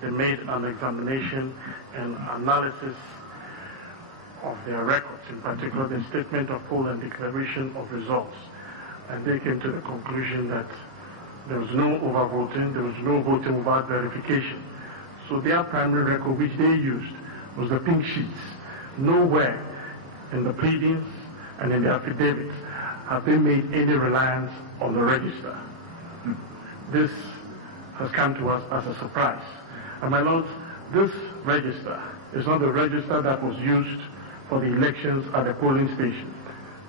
They made an examination and analysis of their records, in particular the statement of poll and declaration of results. And they came to the conclusion that there was no overvoting, there was no voting without verification. So their primary record, which they used, was the pink sheets. Nowhere in the pleadings and in the affidavits have they made any reliance on the register. This has come to us as a surprise. And my lords, this register is not the register that was used for the elections at the polling station.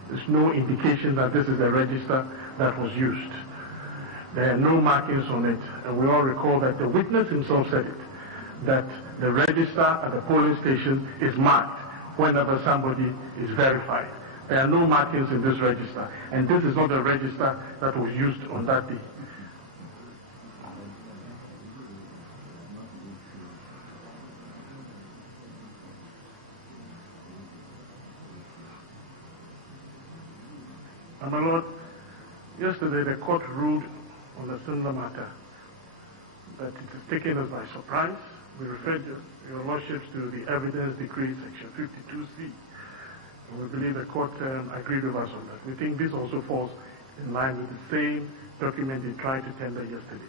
There's no indication that this is the register that was used. There are no markings on it, and we all recall that the witness himself said it, that the register at the polling station is marked whenever somebody is verified. There are no markings in this register, and this is not the register that was used on that day. And my lord, yesterday the court ruled on a similar matter, that it has taken us by surprise. We referred your lordships to the evidence decree section 52C, and we believe the court agreed with us on that. We think this also falls in line with the same document they tried to tender yesterday.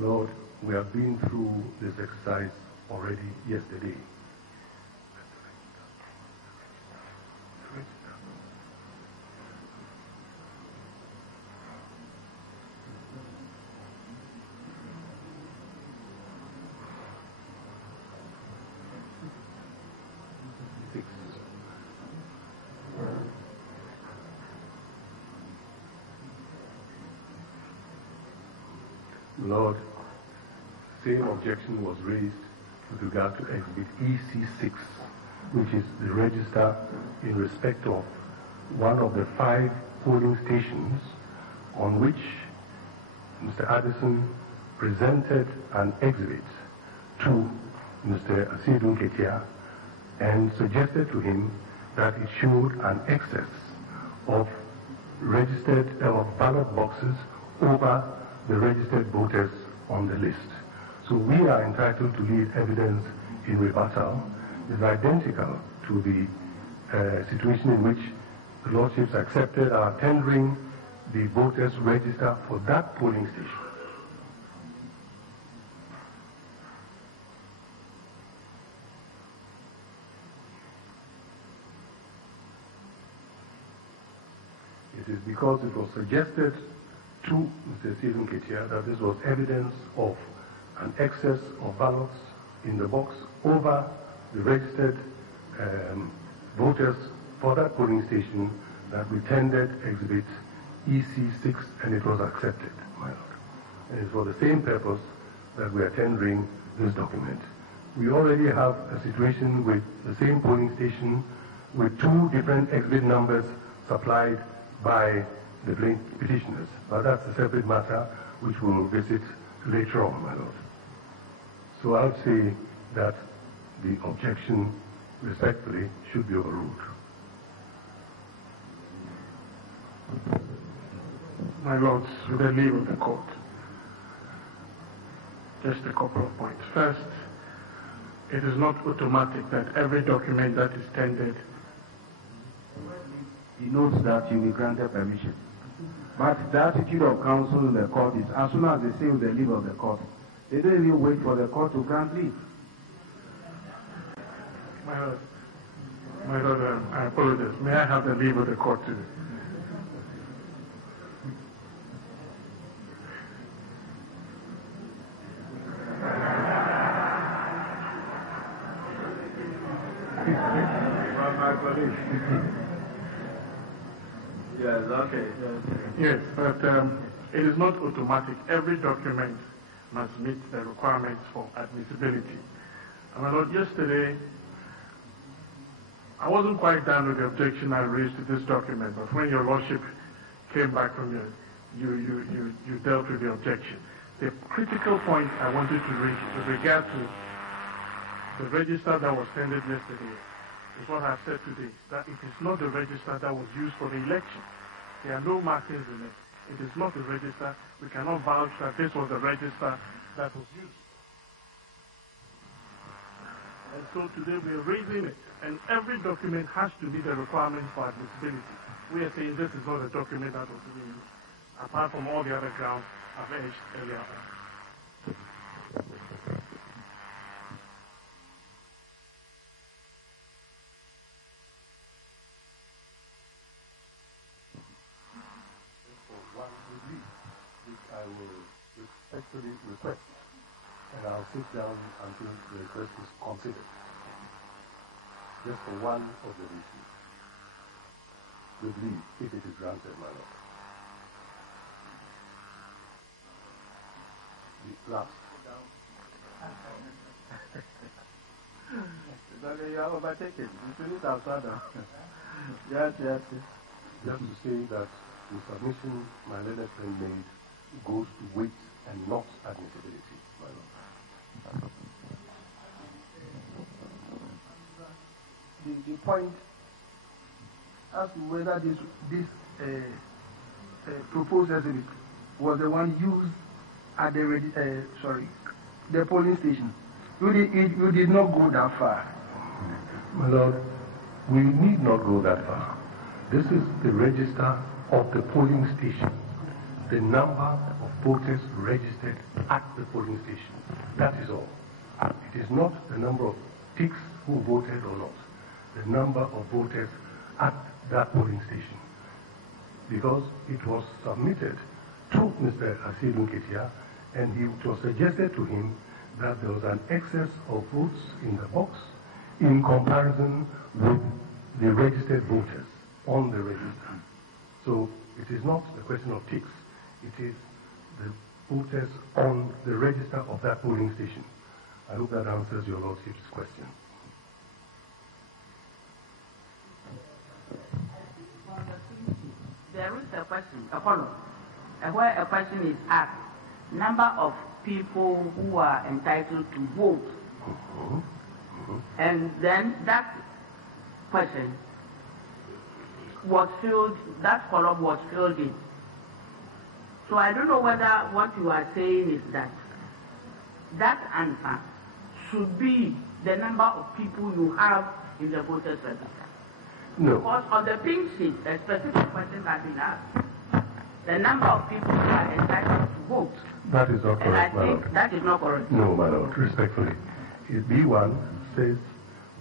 Lord, we have been through this exercise already yesterday. Lord, same objection was raised with regard to exhibit EC6, which is the register in respect of one of the 5 polling stations on which Mr. Addison presented an exhibit to Mr. Asidun Ketia and suggested to him that it showed an excess of registered ballot boxes over the registered voters on the list. So we are entitled to lead evidence in rebuttal. It's identical to the situation in which the lordships accepted our tendering the voters register for that polling station. It is because it was suggested to Mr. Stephen Ketia that this was evidence of an excess of ballots in the box over the registered voters for that polling station that we tendered exhibit EC6, and it was accepted, my lord. And it's for the same purpose that we are tendering this document. We already have a situation with the same polling station with 2 different exhibit numbers supplied by the petitioners, but that's a separate matter which we will visit later on, my lord. So I would say that the objection, respectfully, should be overruled. My lords, with the leave of the court, just a couple of points. First, it is not automatic that every document that is tendered denotes that you will grant a permission. But the attitude of counsel in the court is as soon as they say with the leave of the court, they don't even wait for the court to grant leave. My lord, I apologize. May I have the leave of the court too? Yes, okay. Yes, but it is not automatic. Every document must meet the requirements for admissibility. And my Lord, yesterday, I wasn't quite done with the objection I raised to this document, but when your Lordship came back from you dealt with the objection. The critical point I wanted to raise with regard to the register that was tendered yesterday is what I've said today, that it is not the register that was used for the election. There are no markings in it. It is not the register. We cannot vouch that this was the register that was used. And so today we are raising it, and every document has to meet the requirements for admissibility. We are saying this is not a document that was being used, apart from all the other grounds I've urged earlier on. One review, which I will respectfully request, and I'll sit down until the request is considered. Just for one of the issues. With leave, if it is granted, my Lord. The last. You have overtaken. You finish outside now. Yes. Just to say that the submission my learned friend made goes to weight and not admissibility, my Lord. The point as to whether this proposed exhibit was the one used at the polling station. You did not go that far. My Lord, we need not go that far. This is the register of the polling station, the number of voters registered at the polling station. That is all. It is not the number of ticks who voted or not. The number of voters at that polling station. Because it was submitted to Mr. Asidun Ketia, and it was suggested to him that there was an excess of votes in the box in comparison with the registered voters on the register. So it is not a question of ticks, it is the voters on the register of that polling station. I hope that answers your Lordship's question. There is a question, a follow, where a question is asked, number of people who are entitled to vote. And then that question was filled, that column was filled in. So I don't know whether what you are saying is that that answer should be the number of people you have in the voters register. No. Because on the pink sheet, a specific question has been asked. The number of people who are entitled to vote. That is not correct, my And I Lord. think that is not correct. No, my Lord, respectfully. B1 says,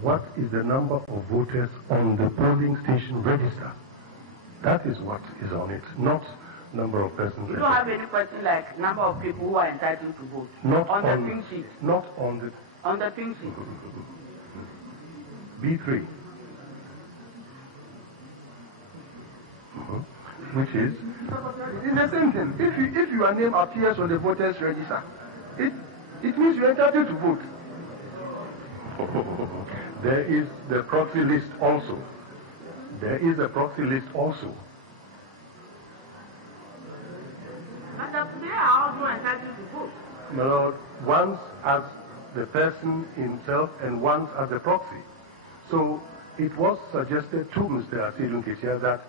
what is the number of voters on the polling station register? That is what is on it, not number of persons. You don't have any question like number of people who are entitled to vote. Not on the pink sheet. Not on the... On the pink sheet. B3. Which is? It's the same thing. If your name appears on the voters register, it means you're entitled to vote. There is the proxy list also. There is a proxy list also. But they are also entitled to vote. My Lord, once as the person himself and once as a proxy. So it was suggested to Mr. Asidun Ketia that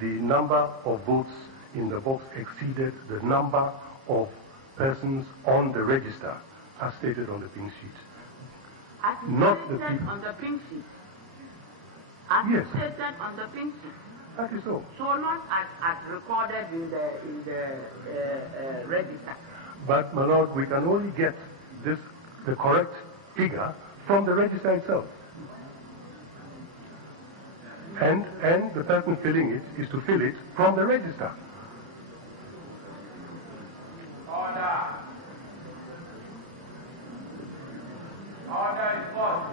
the number of votes in the box exceeded the number of persons on the register as stated on the pink sheet. As Not the stated on the pink sheet. As Yes. stated on the pink sheet. That is so. So not as recorded in the register. But, my Lord, we can only get the correct figure from the register itself. And the person filling it is to fill it from the register. Order. Order is what?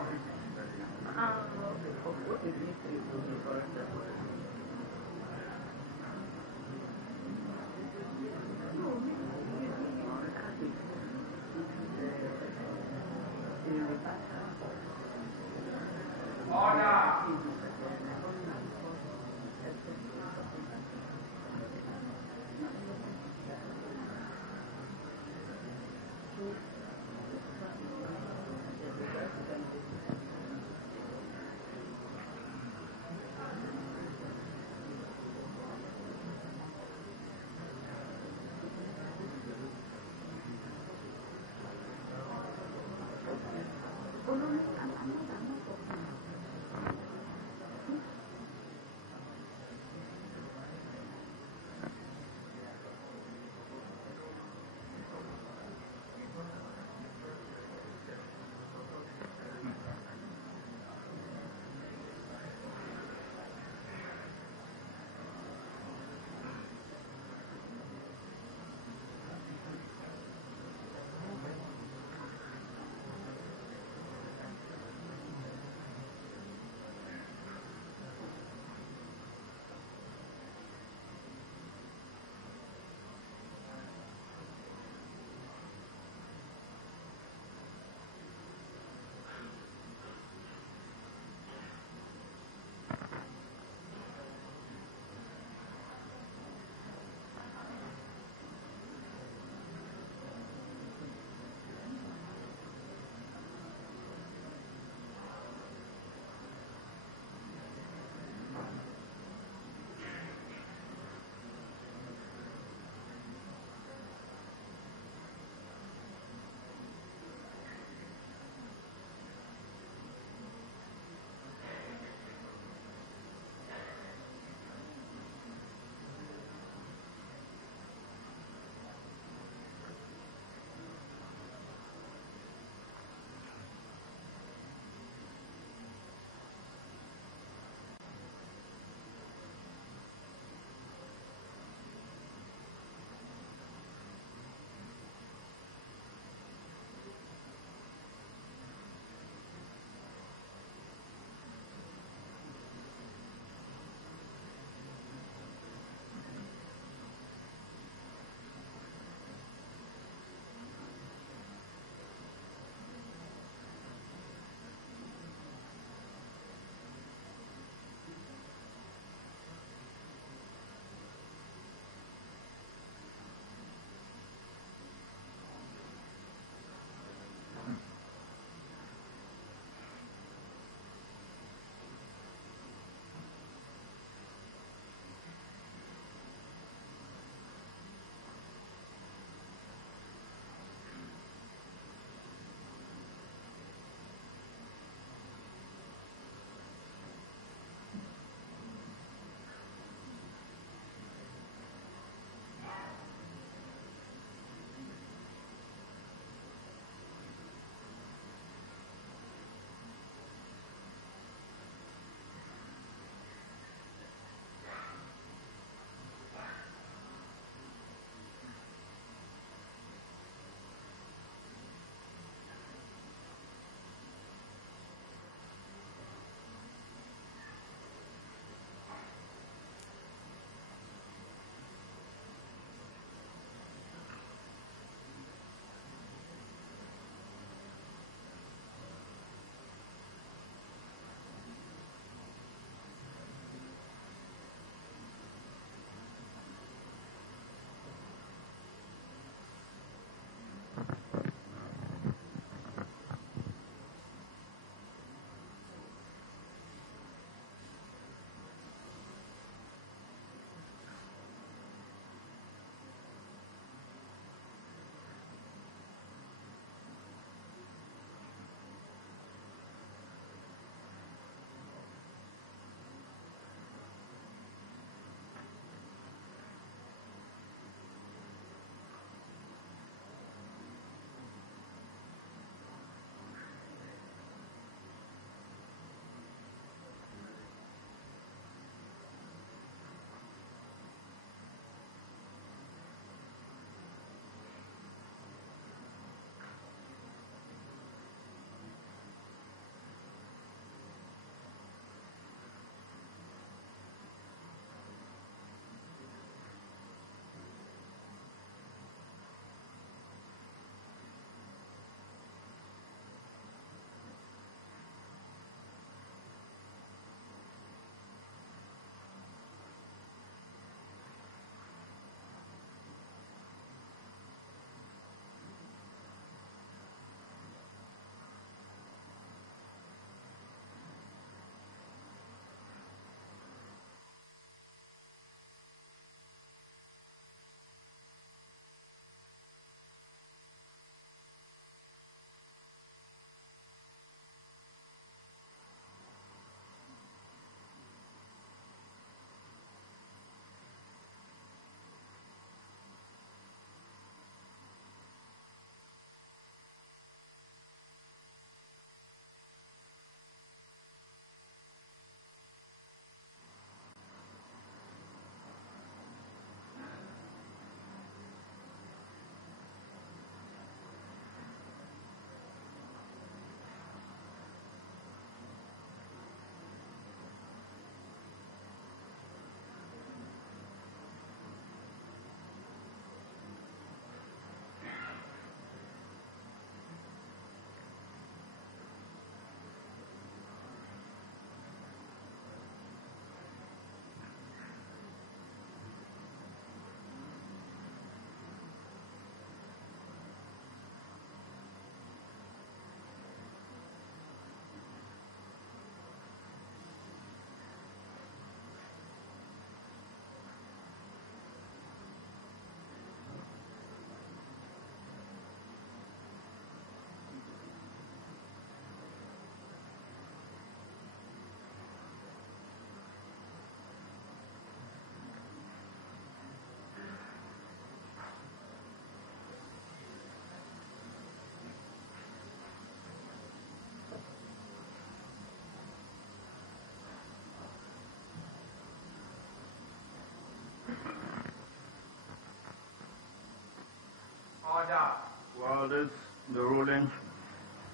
Well, this the ruling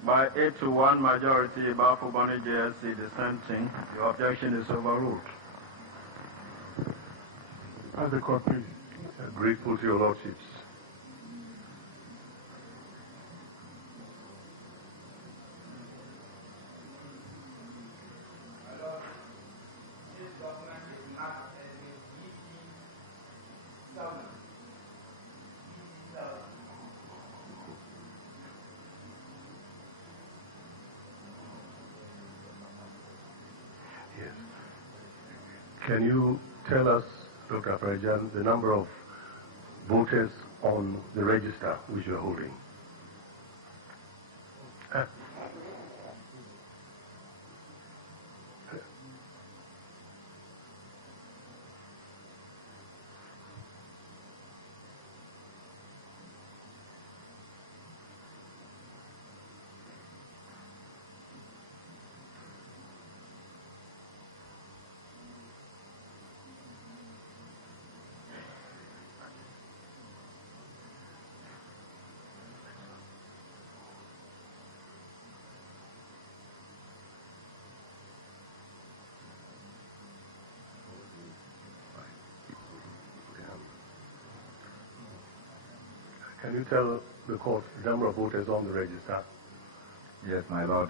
by 8-1 majority, Bafubani JSC dissenting. The objection is overruled. As the court, please. Grateful to your lordships. Yes. Can you tell us, Dr. Farajan, the number of voters on the register which you are holding? Can you tell the court the number of voters on the register? Yes, my lord.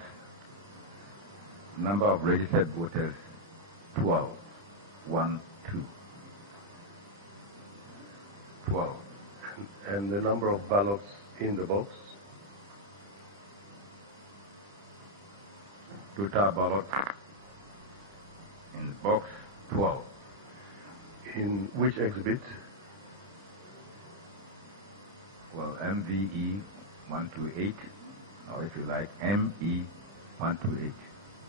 Number of registered voters, 12. 1, 2. 12. And the number of ballots in the box? Total ballots in box, 12. In which exhibit? Well, MVE 128, or if you like, ME 128,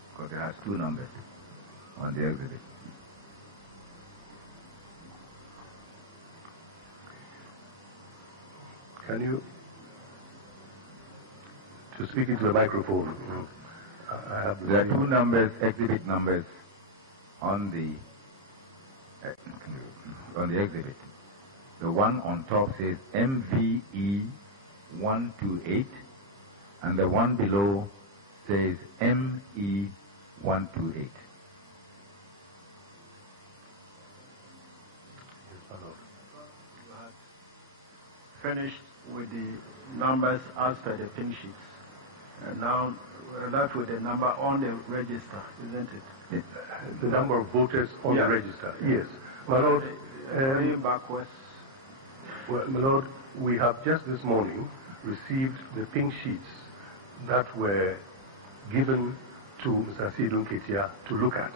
because it has two numbers on the exhibit. Can you, to speak into the microphone, I have there are two numbers, exhibit numbers, on the exhibit. The one on top says MVE 128, and the one below says ME 128. Finished with the numbers as per the pink sheets. And now we're left with the number on the register, isn't it? the number of voters on the register. Yes. My Lord, backwards. Well, my Lord, we have just this morning received the pink sheets that were given to Mr. Sidun Ketia to look at.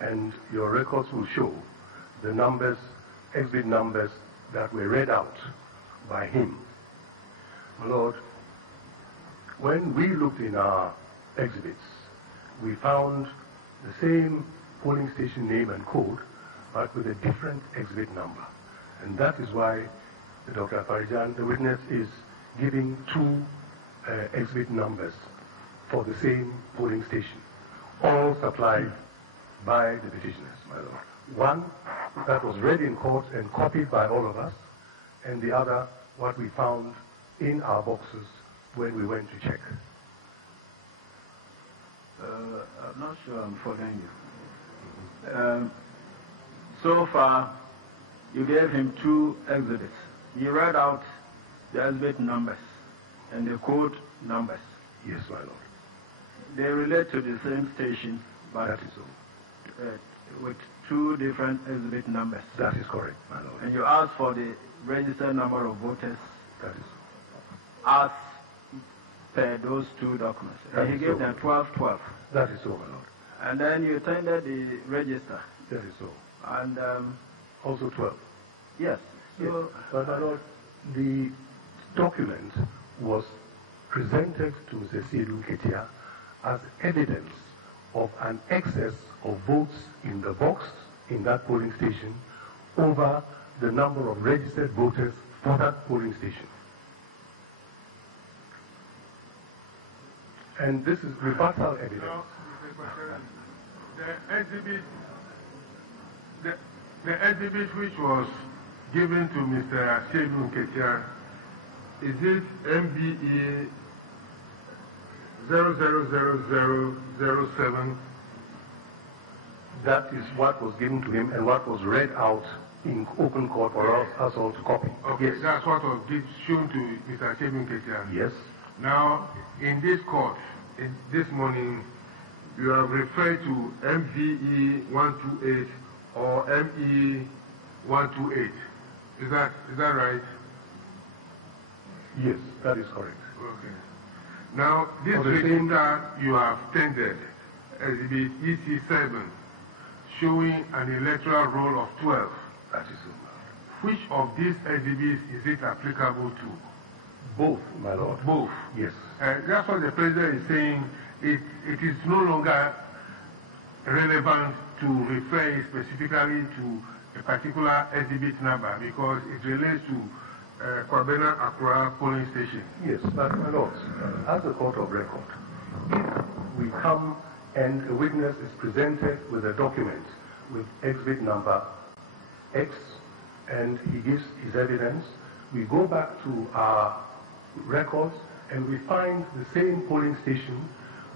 And your records will show the numbers, exhibit numbers that were read out by him. My Lord, when we looked in our exhibits, we found the same polling station name and code, but with a different exhibit number. And that is why Dr. Farijan, the witness, is giving two exhibit numbers for the same polling station, all supplied by the petitioners, my Lord. One that was read in court and copied by all of us, and the other what we found in our boxes when we went to check. I'm not sure I'm following you. So far, you gave him two exhibits. He read out the exhibit numbers and the code numbers. Yes, my Lord. They relate to the same station, but that is so. With two different exhibit numbers. That is correct, my Lord. And you asked for the registered number of voters. That is so. As per those two documents. And he gave them 12-12. That is so, my Lord. And then you tendered the register. That is so. And also 12. Yes. So, but my Lord, the document was presented to Mr. Sidun Ketia as evidence of an excess of votes in the box in that polling station over the number of registered voters for that polling station. And this is rebuttal evidence. The exhibit which was given to Mr. Sidun Ketia is it MVE 000007? That is what was given to him and what was read out in open court for us all to copy. Okay, yes. That's what was shown to Mr. Chebin Ketian. Yes. Now, in this court, this morning, you have referred to MVE 128 or ME 128. Is that right? Yes, that is correct. Okay. Now, this register you have tendered, exhibit EC7, showing an electoral roll of 12. That is it. Which of these exhibits is it applicable to? Both, my lord. Both? Yes. That's what the president is saying. It is no longer relevant to refer specifically to a particular exhibit number because it relates to Kwabena Accra polling station. Yes, but my lord, as a court of record, if we come and a witness is presented with a document with exhibit number X and he gives his evidence, we go back to our records and we find the same polling station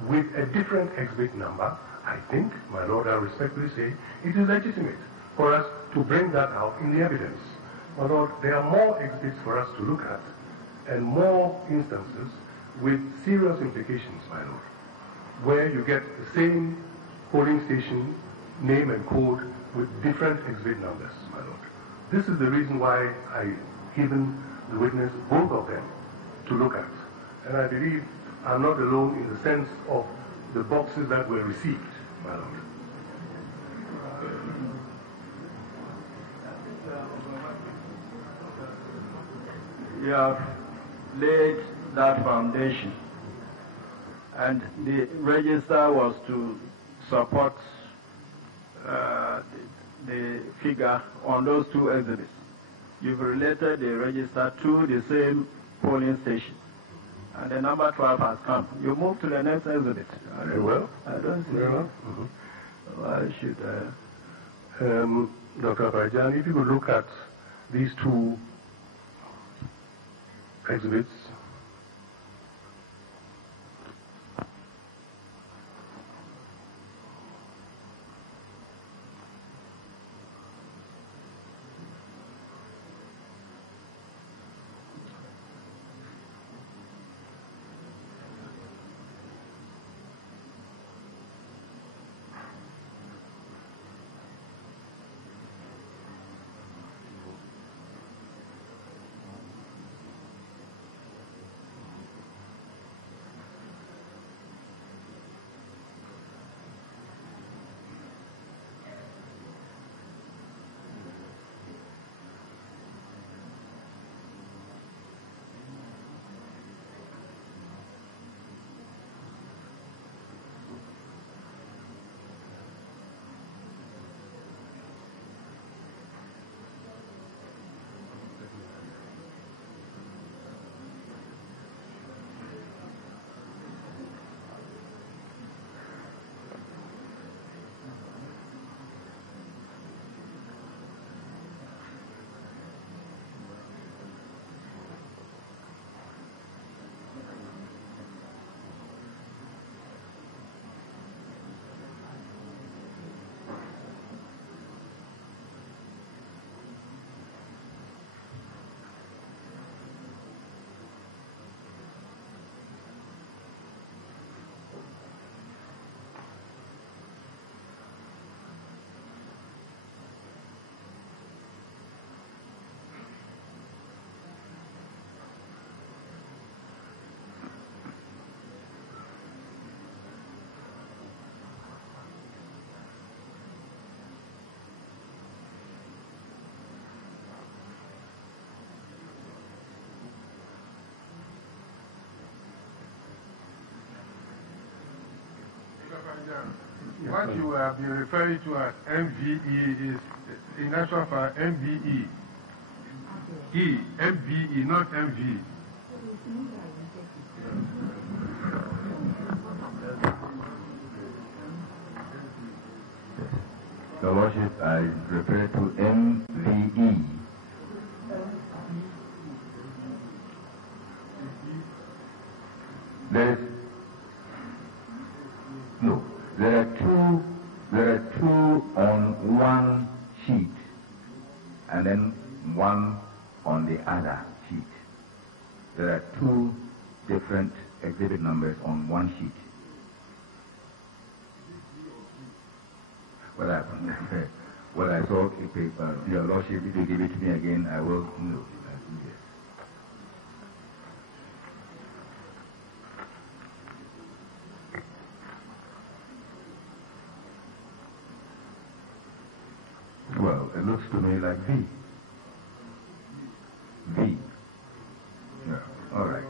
with a different exhibit number, I think, my lord, I respectfully say, it is legitimate for us to bring that out in the evidence. My lord, there are more exhibits for us to look at and more instances with serious implications, my lord, where you get the same polling station name and code with different exhibit numbers, my lord. This is the reason why I've given the witness both of them to look at. And I believe I'm not alone in the sense of the boxes that were received, my lord. You have laid that foundation, and the register was to support the figure on those two exhibits. You've related the register to the same polling station, and the number 12 has come. You move to the next exhibit. Very well. I don't see. Very well. Why should Dr. Abajan, if you could look at these two exhibits. What you have been referring to as MVE is, in actual fact, MVE. MVE, not MV. Your Lordship, I refer to MVE. There are two on one sheet and then one on the other sheet. There are two different exhibit numbers on one sheet. Well, I saw a paper. Your Lordship, if you give it to me again, I will know. Yes. Well, it looks to me like V. V. Yeah, all right.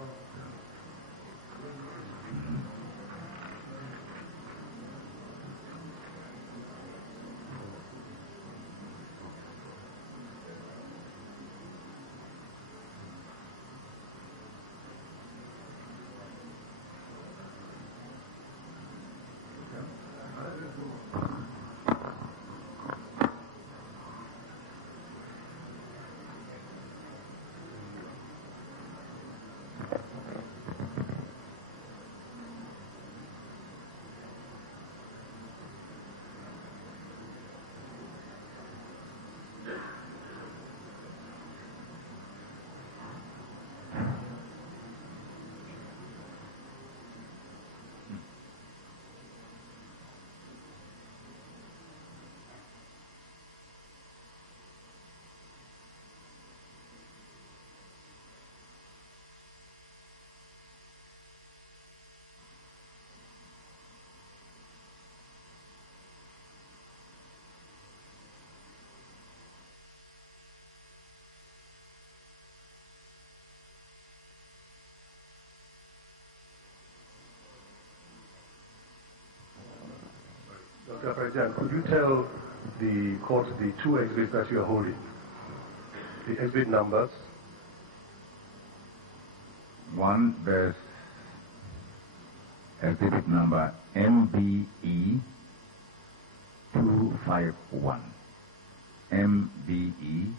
Dr. President, could you tell the court the two exhibits that you are holding? The exhibit numbers? One bears exhibit number MBE 251. MBE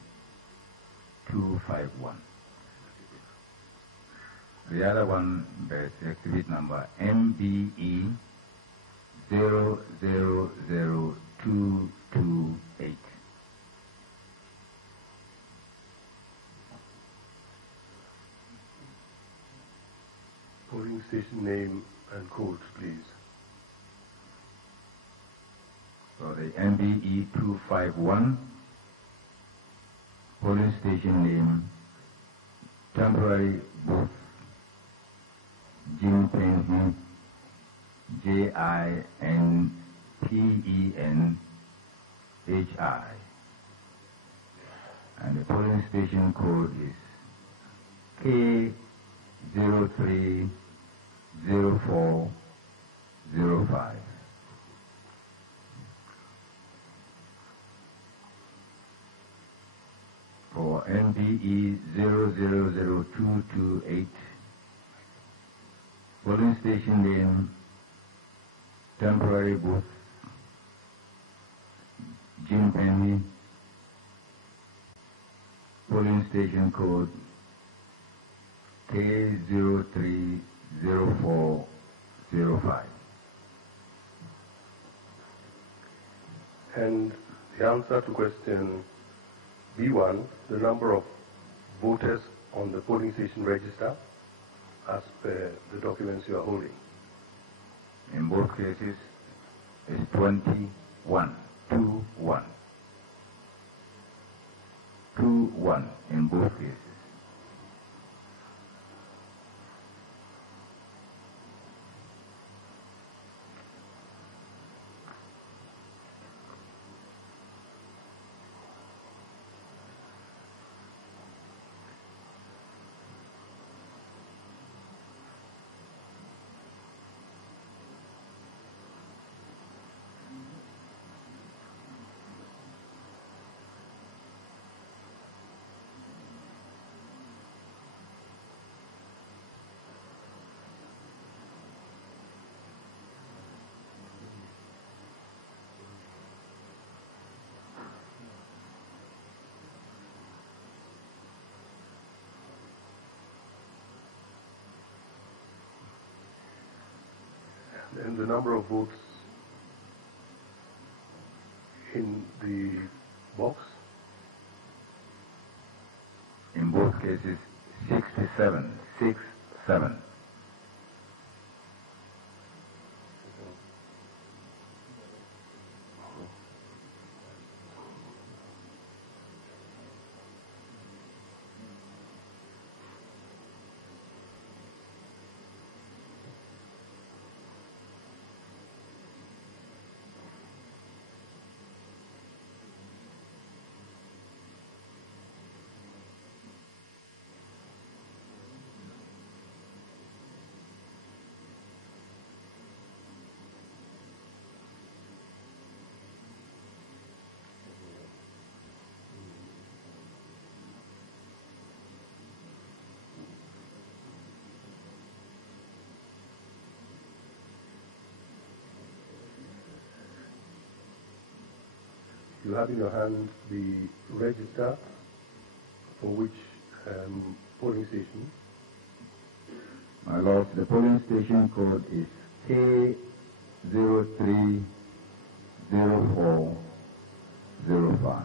251. The other one bears exhibit number MBE 000228. Polling station name and code, please. So the MBE 251, polling station name, temporary booth, Jim Penny, JINPENHI, and the polling station code is K030405. For MBE 000228, polling station name, temporary booth, Jim Penny, polling station code K030405. And the answer to question B1, the number of voters on the polling station register as per the documents you are holding. In both cases, is 21, 21. 21 in both cases. And the number of votes in the box? In both cases, 67, 6-7. You have in your hand the register for which polling station? My lord, the polling station code is K030405.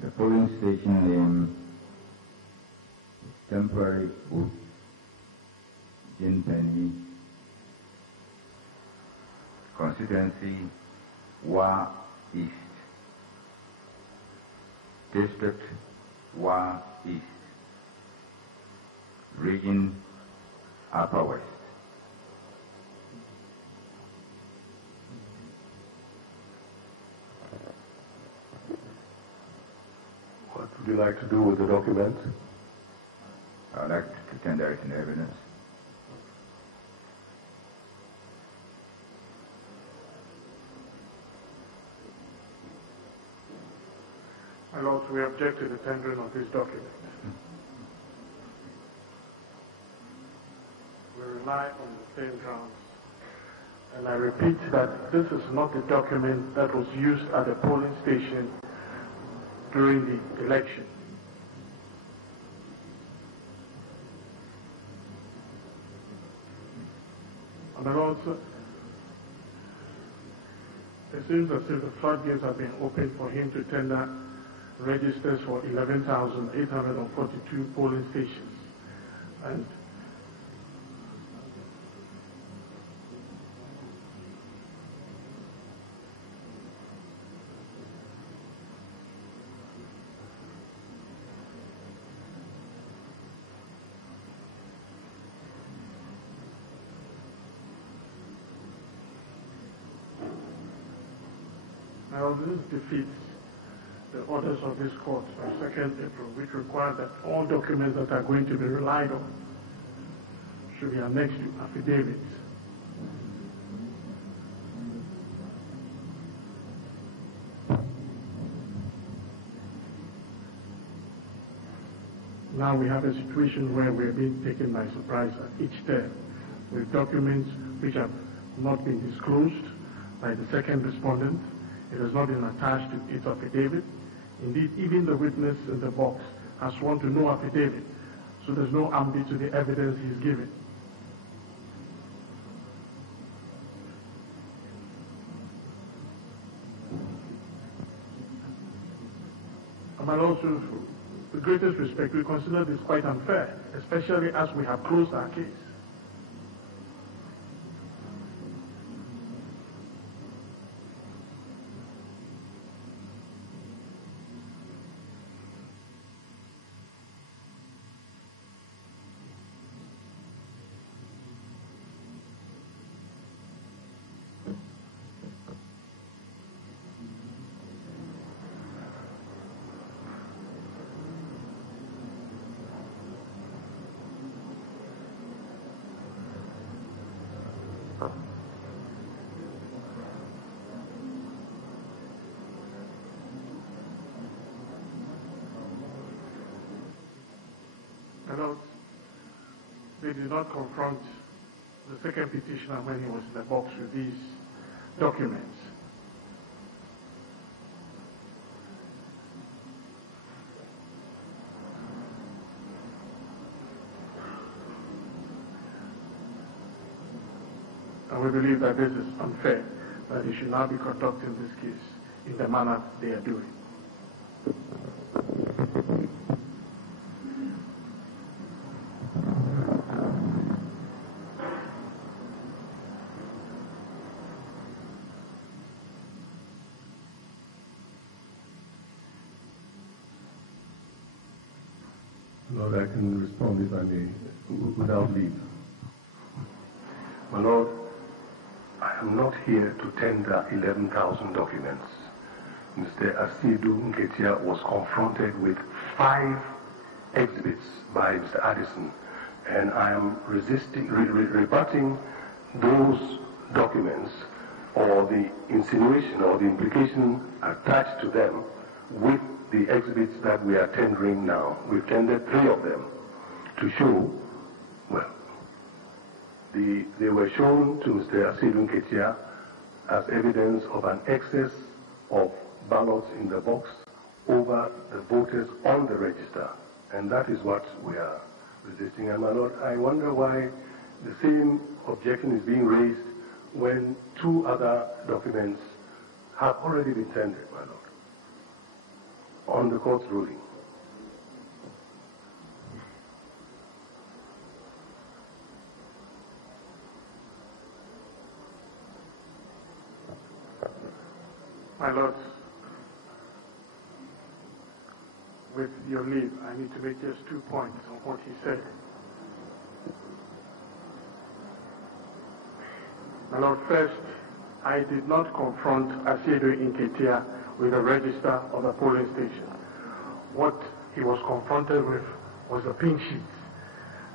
The polling station name is Temporary Booth, Jinpenny, Constituency, Wa East, District, Wa East, Region, Upper West. What would you like to do with the document? I would like to tender it in evidence. My Lord, we object to the tendering of this document. We rely on the same grounds. And I repeat that this is not the document that was used at the polling station during the election. And my Lord, it seems as if the floodgates have been opened for him to tender registers for 11,842 polling stations. And now this defeats the orders of this court of 2nd April, which require that all documents that are going to be relied on should be annexed to affidavits. Now we have a situation where we're being taken by surprise at each step with documents which have not been disclosed by the second respondent. It has not been attached to its affidavit. Indeed, even the witness in the box has sworn to no affidavit, so there's no ambit to the evidence he's given. And also, with greatest respect, we consider this quite unfair, especially as we have closed our case. They did not confront the second petitioner when he was in the box with these documents. And we believe that this is unfair, that they should not be conducting this case in the manner they are doing. Lord, I can respond if I may, without leave. My Lord, I am not here to tender 11,000 documents. Mr. Asiedu Nketia was confronted with 5 exhibits by Mr. Addison, and I am rebutting those documents or the insinuation or the implication attached to them with the exhibits that we are tendering now. We've tendered 3 of them to show, well, they were shown to Mr. Asiedu Nketia as evidence of an excess of ballots in the box over the voters on the register. And that is what we are resisting. And my Lord, I wonder why the same objection is being raised when 2 other documents have already been tendered, my Lord, on the court's ruling. My Lord, with your leave, I need to make just 2 points on what he said. My Lord, first, I did not confront Asiedu Nketia with a register of a polling station. What he was confronted with was a pink sheet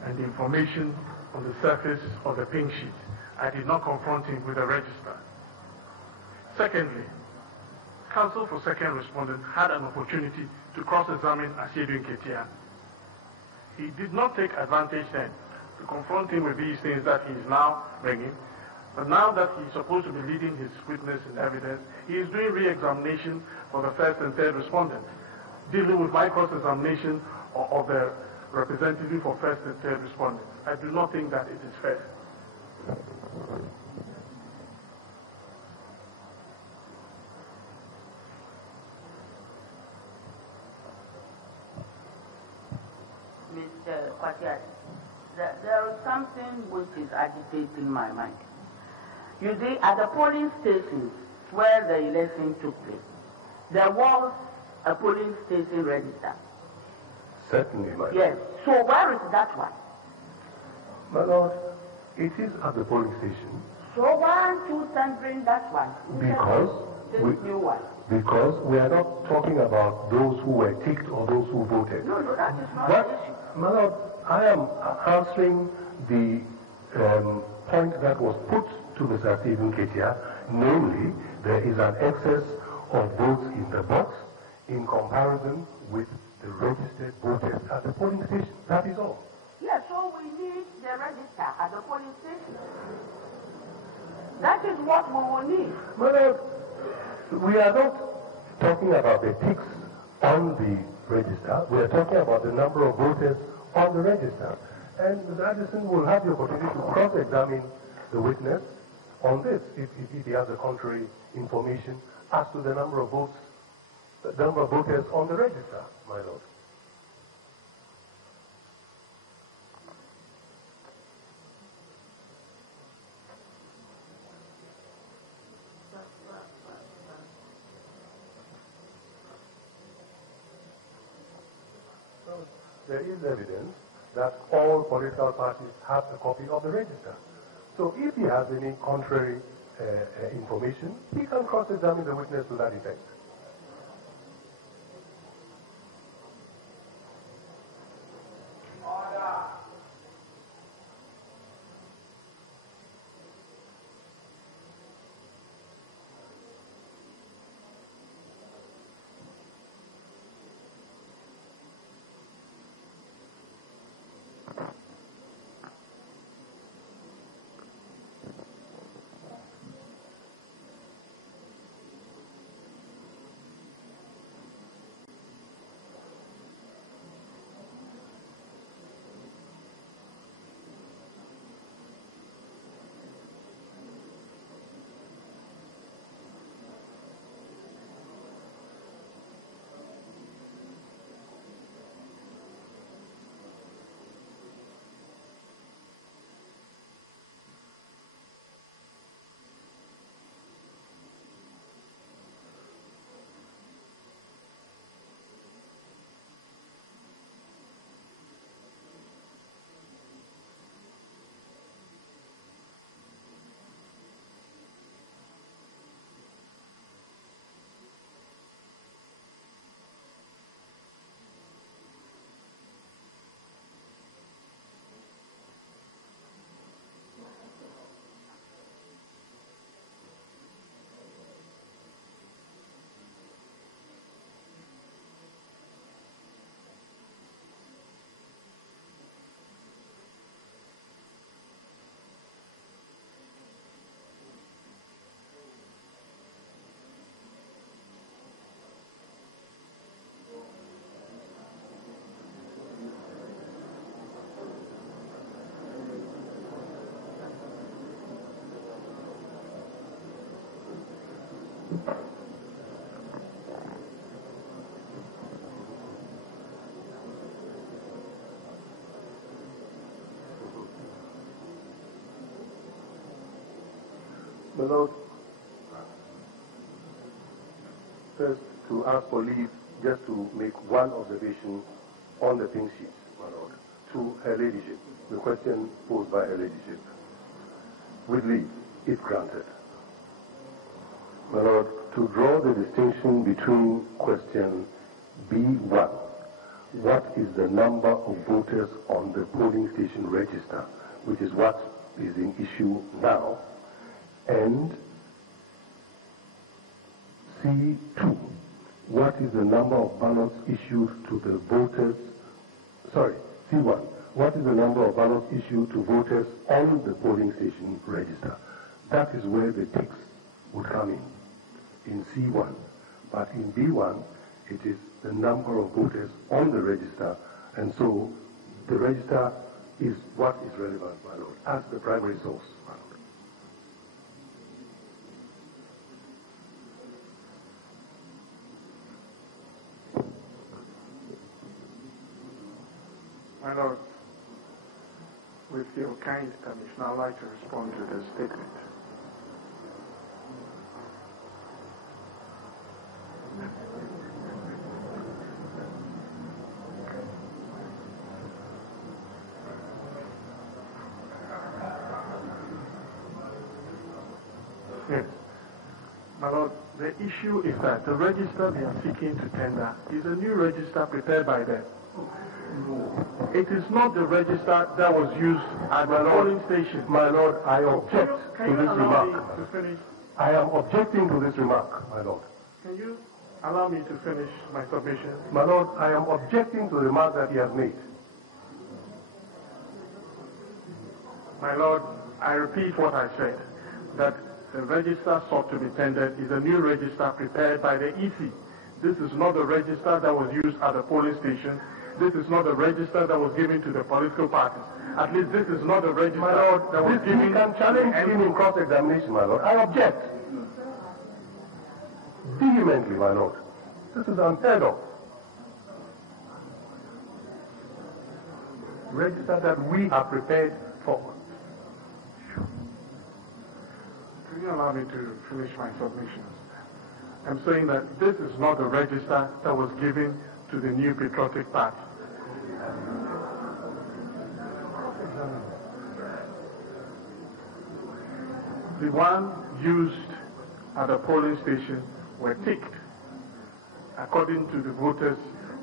and the information on the surface of the pink sheet. I did not confront him with a register. Secondly, counsel for second respondent had an opportunity to cross-examine Asiedu Nketia. He did not take advantage then to confront him with these things that he is now bringing. But now that he's supposed to be leading his witness in evidence, he is doing re-examination for the first and third respondent, dealing with my cross-examination of the representative for first and third respondents. I do not think that it is fair. Mr. Kwatiari, there is something which is agitating my mind. You see, at the polling stations where the election took place, there was a polling station register. Certainly, my Lord. Yes. So where is that one? My Lord, it is at the polling station. So why aren't you tendering that one? Because we are not talking about those who were ticked or those who voted. No, that is not the issue. My Lord, I am answering the point that was put to Mr. Asiedu Nketia, namely, there is an excess of votes in the box in comparison with the registered voters at the polling station. That is all. Yes, so we need the register at the polling station. That is what we will need. My Lord, we are not talking about the ticks on the register. We are talking about the number of voters on the register. And Mr. Addison will have the opportunity to cross-examine the witness on this if he has the contrary information as to the number of votes, the number of voters on the register, my Lord. There is evidence that all political parties have a copy of the register. So if he has any contrary information, he can cross-examine the witness to that effect. My Lord, first to ask for leave just to make one observation on the pink sheet, my Lord, to Her Ladyship, the question posed by Her Ladyship. With leave, if granted. My Lord, to draw the distinction between question B1, what is the number of voters on the polling station register, which is what is in issue now, and C2, what is the number of ballots issued to the voters, C1, what is the number of ballots issued to voters on the polling station register? That is where the ticks would come in C1. But in B1, it is the number of voters on the register, and so the register is what is relevant, my Lord, as the primary source, my Lord. My Lord, with your kind permission, I'd like to respond to this statement. Yes. My Lord, the issue is that the register they are seeking to tender is a new register prepared by them. It is not the register that was used at the polling station. My Lord, I object to this remark. To finish? I am objecting to this remark, my Lord. Can you allow me to finish my submission? My Lord, I am objecting to the remark that he has made. My Lord, I repeat what I said, that the register sought to be tendered is a new register prepared by the EC. This is not the register that was used at the polling station. This is not the register that was given to the political parties. At least this is not the register, my Lord, that was given. You can challenge him in cross-examination, my Lord. I object. Vehemently, my Lord. This is unheard of. Register that we are prepared for. Can you allow me to finish my submissions? I'm saying that this is not the register that was given to the New Patriotic Party. The one used at the polling station were ticked according to the voters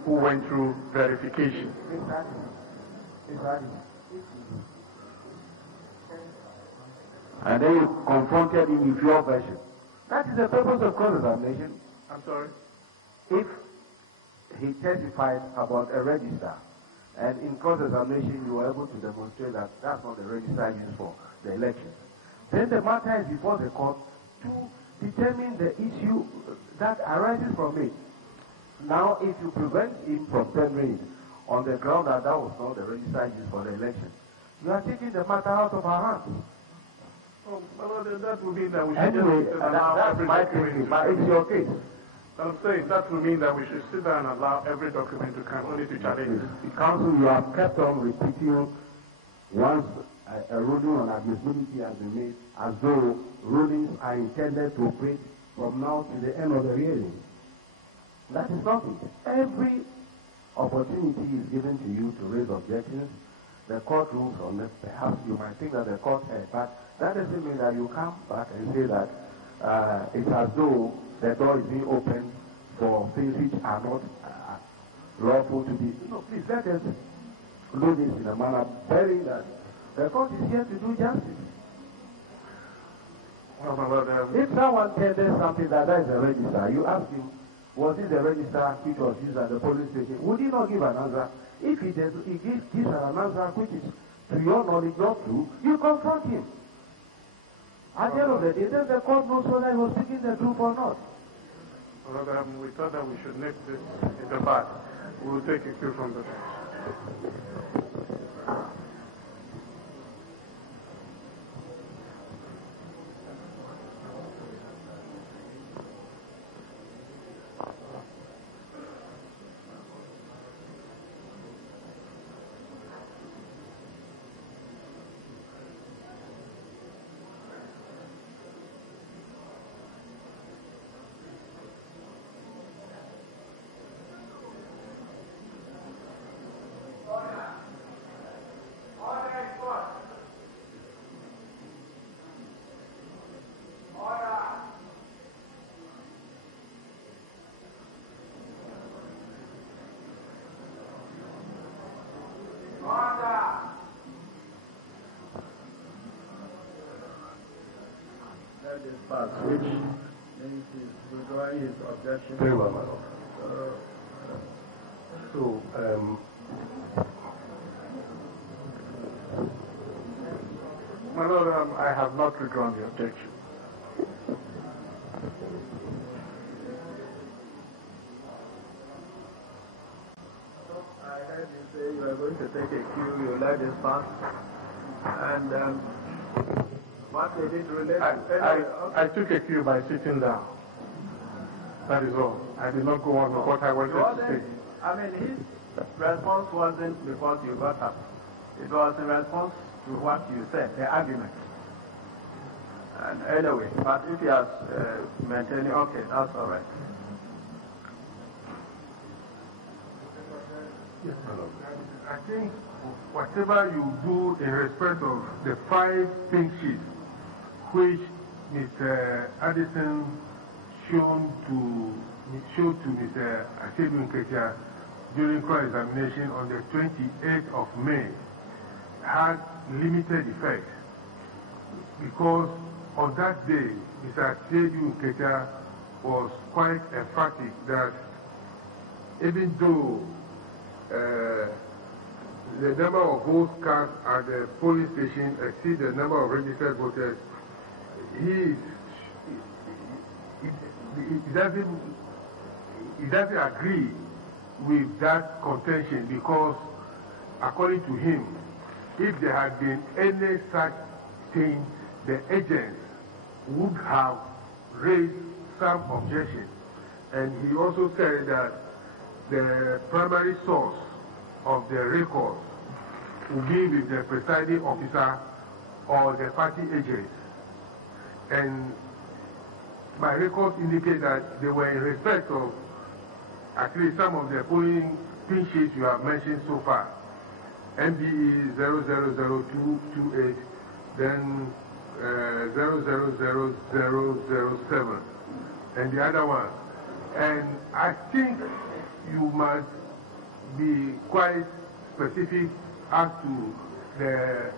who went through verification. And then you confronted him with your version. That is the purpose of cross-examination. I'm sorry? If he testified about a register, and in cross-examination you were able to demonstrate that that's not the register used for the election, then the matter is before the court to determine the issue that arises from it. Now, if you prevent him from tendering it on the ground that that was not the register used for the election, you are taking the matter out of our hands. Well, that would mean that we should Anyway, just allow that's every my document thinking, to but come. it's your case. I'm saying that would mean that we should sit down and allow every document to come, only to challenge it. The council, you have kept on repeating once a ruling on admissibility has been made, as though rulings are intended to operate from now to the end of the hearing. That is not it. Every opportunity is given to you to raise objections. The court rules on it. Perhaps you might think that the court heard, but that doesn't mean that you come back and say that it's as though the door is being opened for things which are not lawful to be. No, please let us do this in a manner bearing that the court is here to do justice. Well, my Lord, If someone tenders something that is a register, you ask him, was it the register which was used at the police station? Would he not give an answer? If he gives an answer which is, to your knowledge, not true, you confront him. At the end of the day, then the court knows whether he was speaking the truth or not. Well, we thought that we should nip this in the bud. We will take a cue from the bench. let this pass, which means he's withdrawing his objection. Very well, my Lord. So, My Lord, I have not withdrawn the objection. I heard you say you are going to take a cue, you let this pass. And what they did relate I took a cue by sitting down. That is all. I did not go on with what I wanted to say. I mean, his response wasn't because you got up. It was in response to what you said, the argument. And anyway, but if he has maintained, okay, that's all right. Yes, I think whatever you do in respect of the 5 pink sheets, which Mr. Addison showed to Mr. Achedu Nketia during cross-examination on the 28th of May, had limited effect because on that day, Mr. Achedu Nketia was quite emphatic that even though the number of votes cast at the polling station exceeds the number of registered voters, he doesn't agree with that contention because, according to him, if there had been any such thing, the agents would have raised some objection. And he also said that the primary source of the records will be with the presiding officer or the party agents. And my records indicate that they were in respect of at least some of the polling pin sheets you have mentioned so far. MBE 000228, then 000007, and the other one. And I think you must be quite specific as to the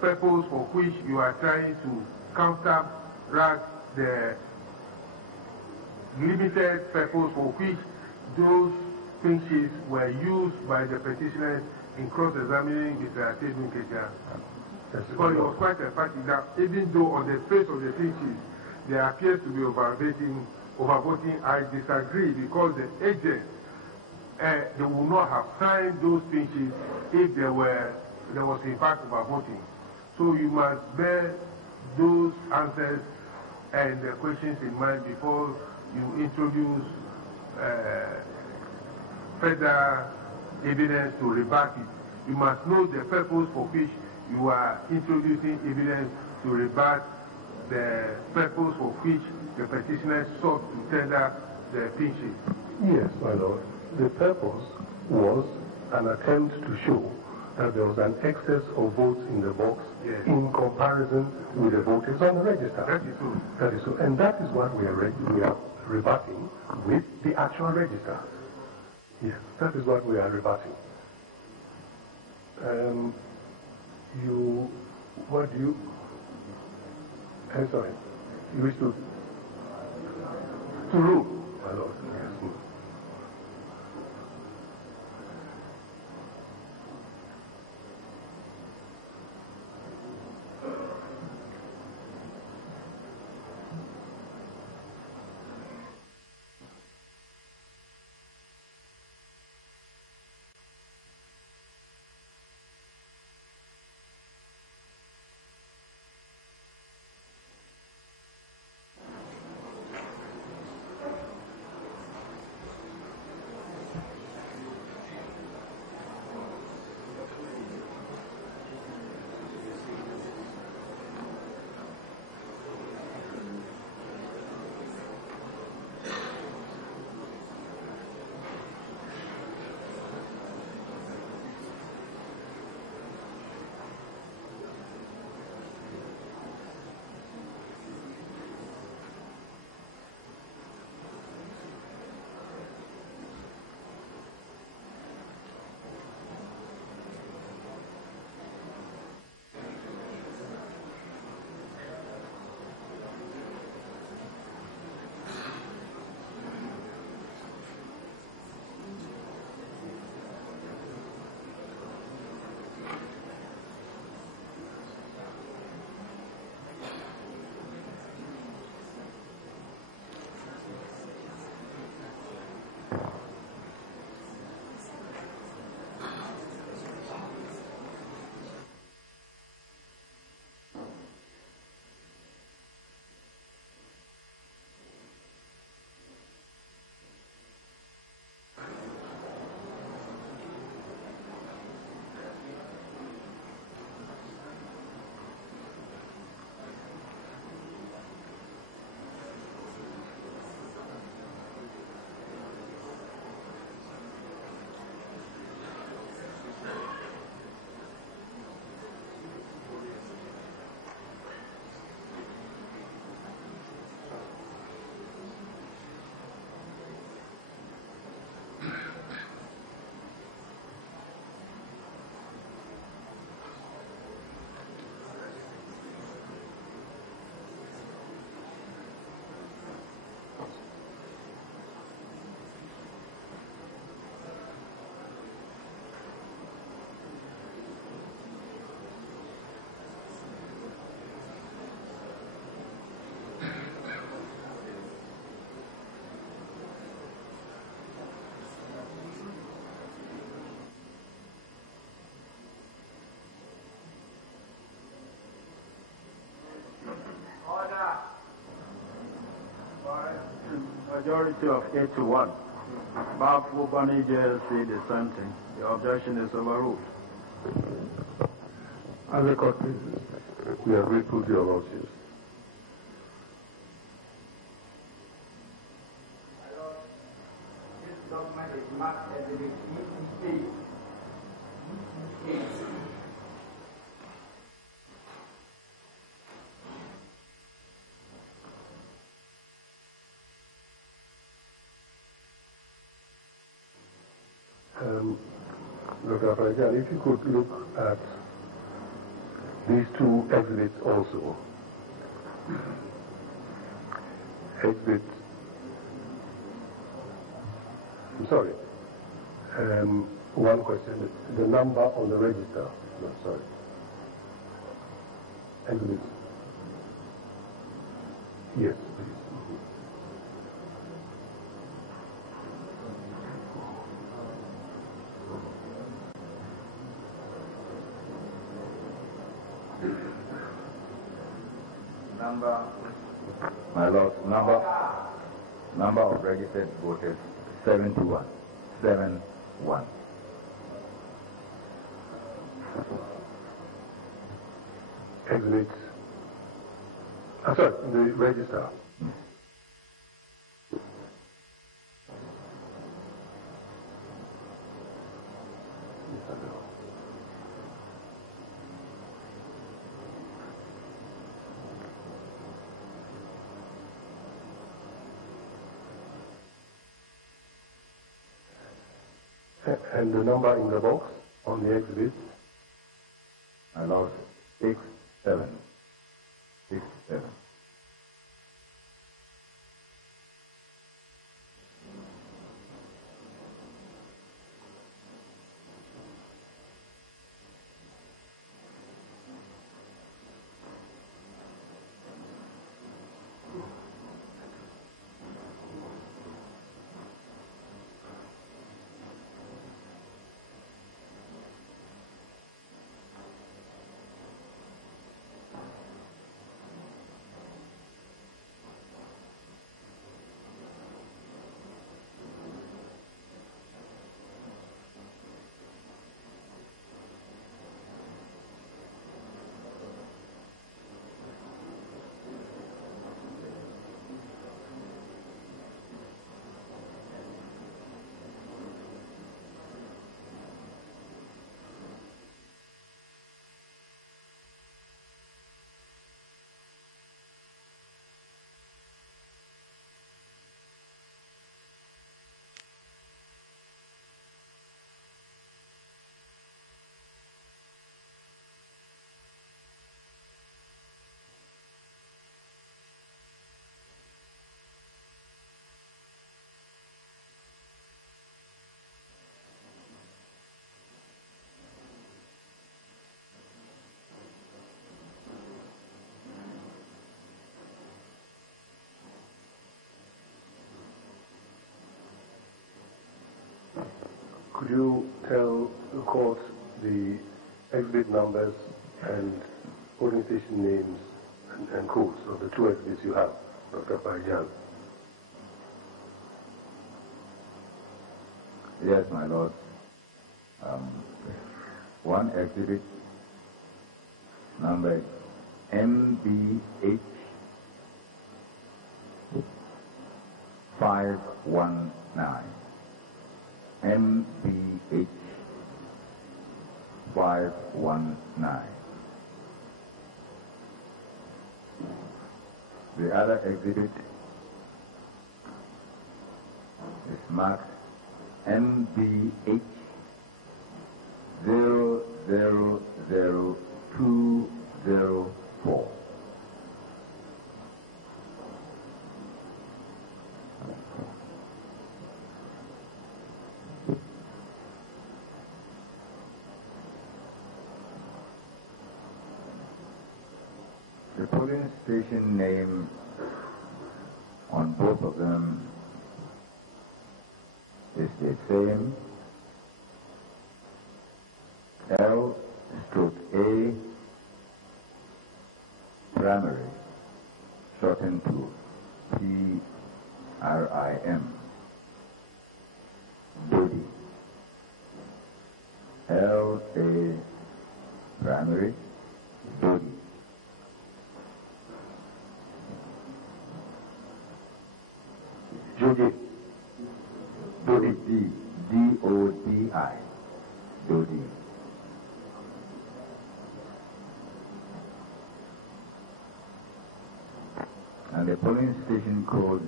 purpose for which you are trying to counteract the limited purpose for which those pink sheets were used by the petitioners in cross-examining Mr. Achedu Nketia. Because it was quite emphatic that even though on the face of the pink sheets there appears to be overvoting, I disagree because the agents they would not have signed those pink sheets if there was in fact overvoting. So you must bear those answers and the questions in mind before you introduce further evidence to rebut it. You must know the purpose for which you are introducing evidence to rebut the purpose for which the petitioners sought to tender the pink sheet. yes, my Lord. The purpose was an attempt to show that there was an excess of votes in the box in comparison with the voters on the register. That is so. That is so. And that is what we are rebutting with the actual register. Yes, that is what we are rebutting. Sorry, you wish to rule, my Lord. Yes. majority of 8 to 1. Bafu Bani JLC dissenting. The objection is overruled. As a court, we are grateful to your lordships. This document is marked as a mistake. Dr. Afrajan, if you could look at these two exhibits also. Exhibit, I'm sorry, one question, the number on the register, no, sorry, exhibit, yes, please. My Lord, number of registered voters 71. 71. Exhibit, I'm sorry, the register. And the number in the box on the exhibit? My Lord, 67. 67. Could you tell the court the exhibit numbers and polling station names and codes of the two exhibits you have, Dr. Parijan? Yes, my Lord. One exhibit number MBH 519. MBH 519. The other exhibit is marked MBH 000204. The polling station name on both of them is the same, L/A primary, shortened to PRI. Dodi. L.A. primary, Dodi. Dodi. Dodi. D-O-D-I. Dodi. And the polling station code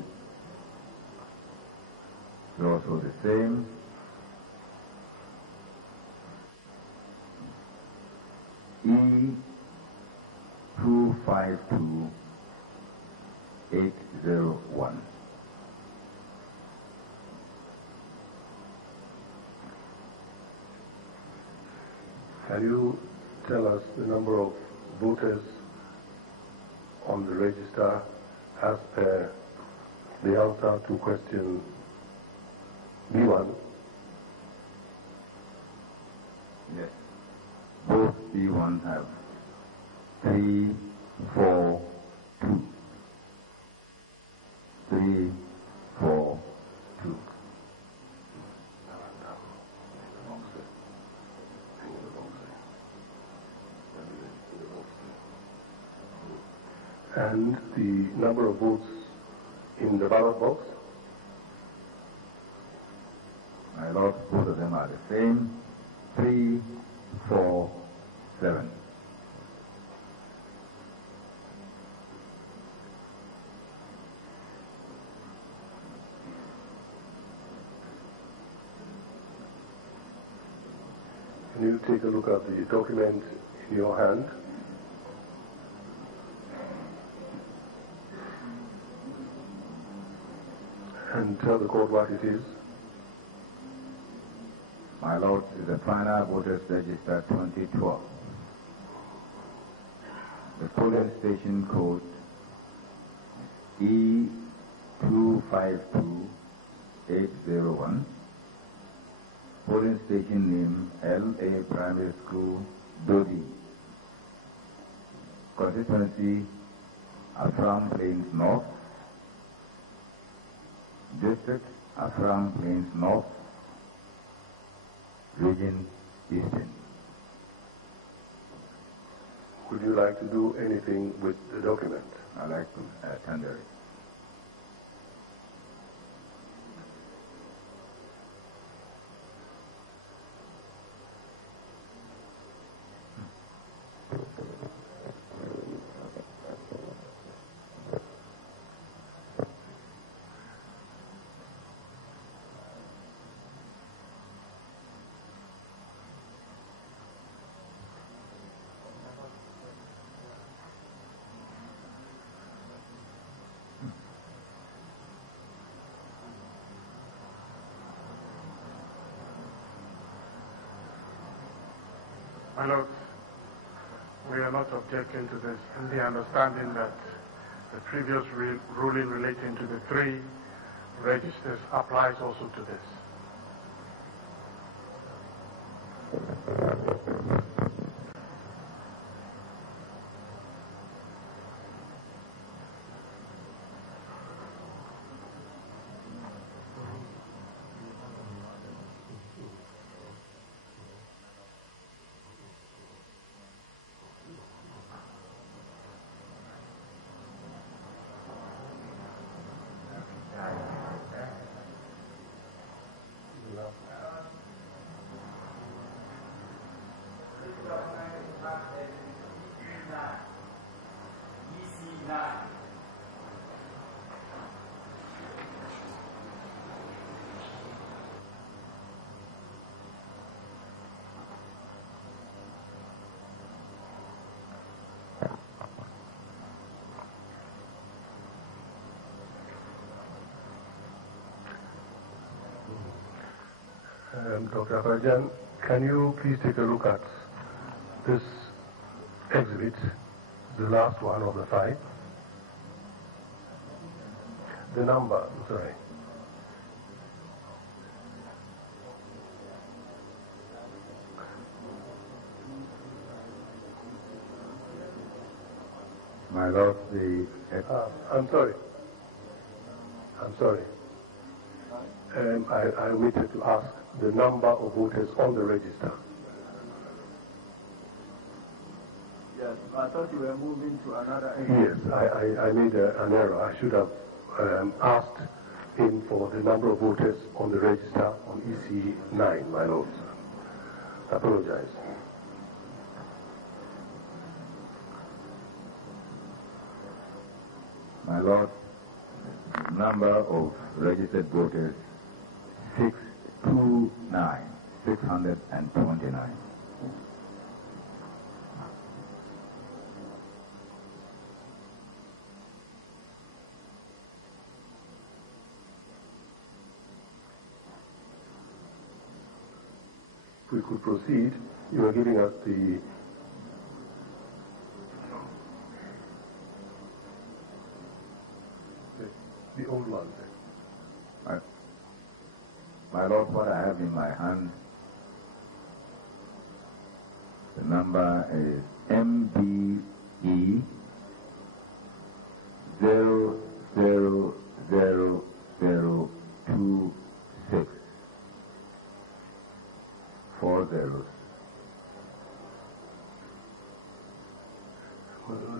is also the same. E252801. Can you tell us the number of voters on the register as per the answer to question B1? Yes. Both B1 have 3, 4, 2. 3, 4, 2. And the number of votes in the ballot box? My lord, both of them are the same. 3, 4, 7. Can you take a look at the document in your hand? And tell the court what it is. My lord, is the final voters register 2012. The polling station code E252801. Polling station name L.A. Primary School, Dodi. Constituency Afram Plains North. District Afram Plains North. Region Eastern. Would you like to do anything with the document? I'd like to tender it. My Lord, we are not objecting to this in the understanding that the previous ruling relating to the 3 registers applies also to this. Dr. Abajan, can you please take a look at this exhibit, the last one of the 5? The number, I'm sorry. My lord, I'm sorry. I'm sorry. I omitted to ask the number of voters on the register. Yes, I thought you were moving to another Yes, I made an error. I should have asked him for the number of voters on the register on EC9, my lord. I apologize. My lord, number of registered voters 629. If we could proceed, you are giving us the old one. My lord, what I have in my hand, the number is MBE 000026. 4 zeros.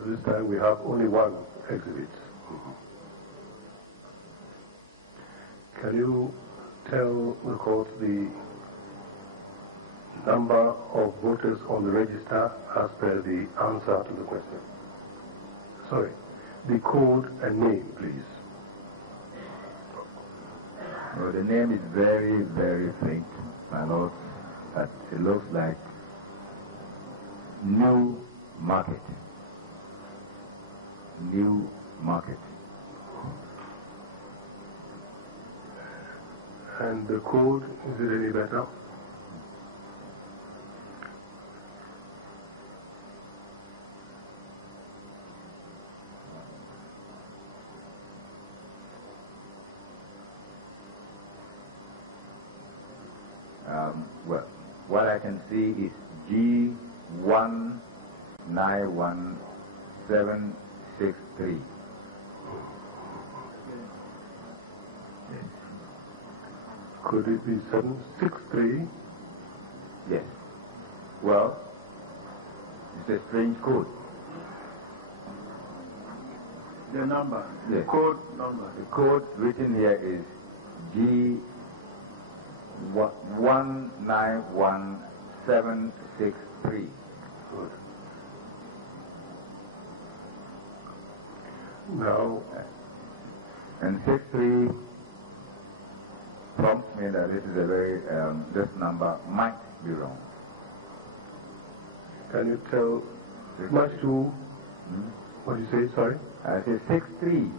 This time we have only one exhibit. Can you tell the court the number of voters on the register as per the answer to the question? Sorry, the code and name, please. Well, the name is very, very faint, my lord. But it looks like New Market. New Market. And the code, is it any better? Well, what I can see is G191763. Could it be 763? Yes. Well, it's a strange code. The number, the Yes. code number. The code written here is G191763. Good. Now, And 63 prompts me that this is a very, this number might be wrong. can you tell much to, what do you say, sorry? I say 63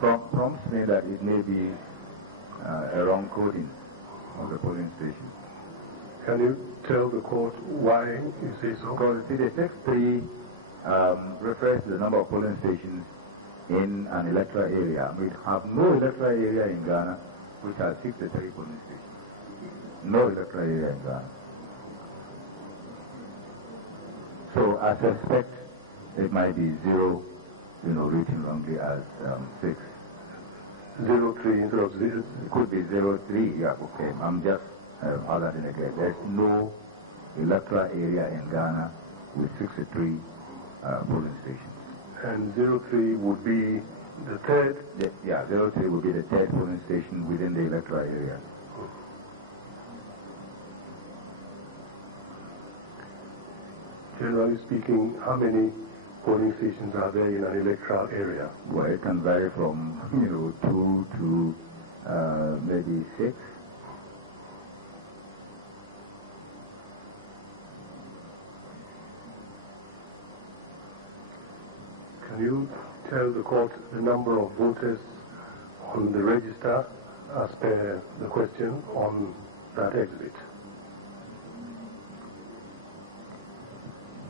prompts me that it may be a wrong coding of the polling station. Can you tell the court why you say so? Because see, the 63 refers to the number of polling stations in an electoral area. We have no electoral area in Ghana which has 63 polling stations. No electoral area in Ghana. So I suspect it might be 0, written wrongly as 6. 03 instead of 0. It could be 03, yeah, okay. I'm just highlighting again. There's no electoral area in Ghana with 63 polling stations. And 03 would be the third? Yeah, 03 would be the third polling station within the electoral area. Generally speaking, how many polling stations are there in an electoral area? Well, it can vary from, 2 to maybe 6. Can you tell the court the number of voters on the register as per the question on that exhibit?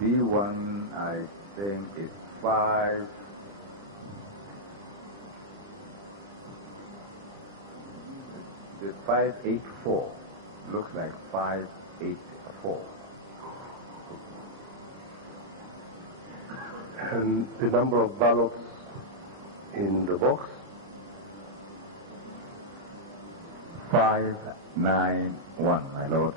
B1, I think, is 5. The 584 looks like 584. And the number of ballots in the box? 591, my lord.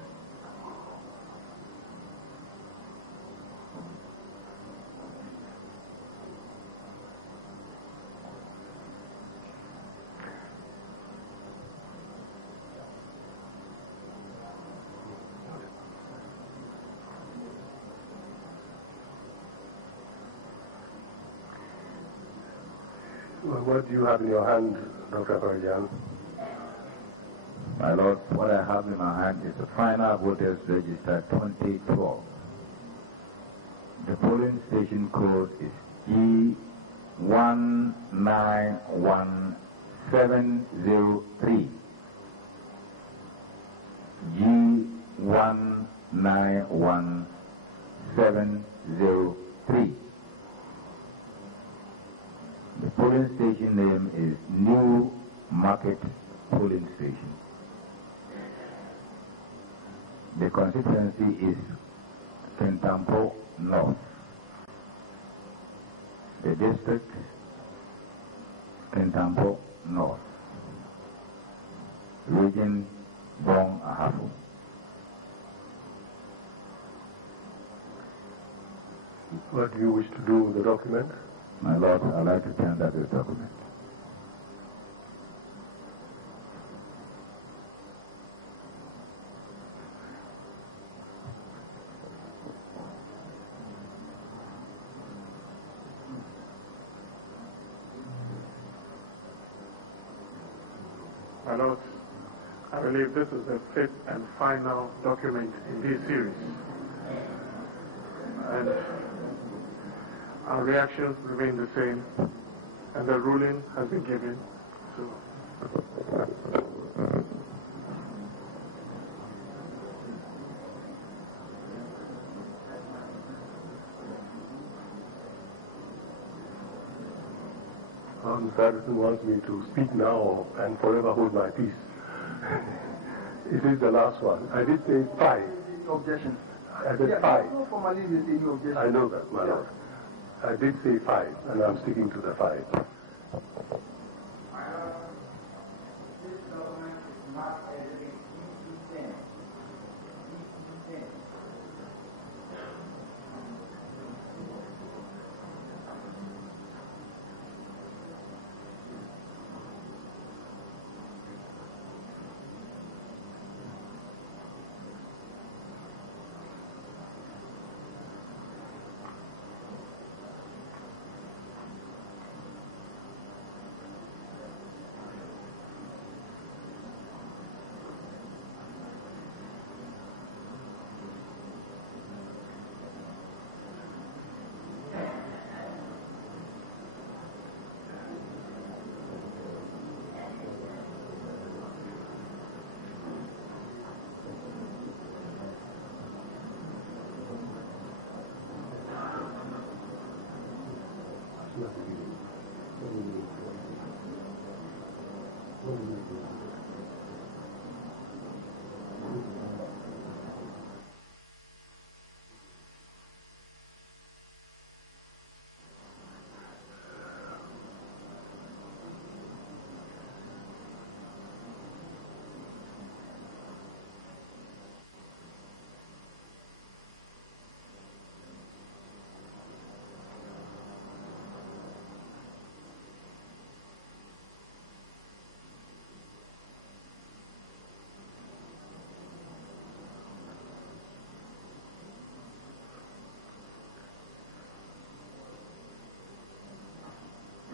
Well, what do you have in your hand, Dr. Parajan? My lord, what I have in my hand is the final voters register 2012. The polling station code is G191703. G191703. The polling station name is New Market Polling Station. The constituency is Kentampo North. The district, Kentampo North. Region, Bong Ahafo. What do you wish to do with the document? My lord, I'd like to tender this document. My lords, I believe this is the fifth and final document in this series. And our reactions remain the same, and the ruling has been given. So, Mr. Addison wants me to speak now and forever hold my peace. It is the last one. I did say 5. Objection. I said 5. Formally, they say no objection. I know that, my lord. I did say 5, and I'm sticking to the 5. This government is not editing EC10. EC10.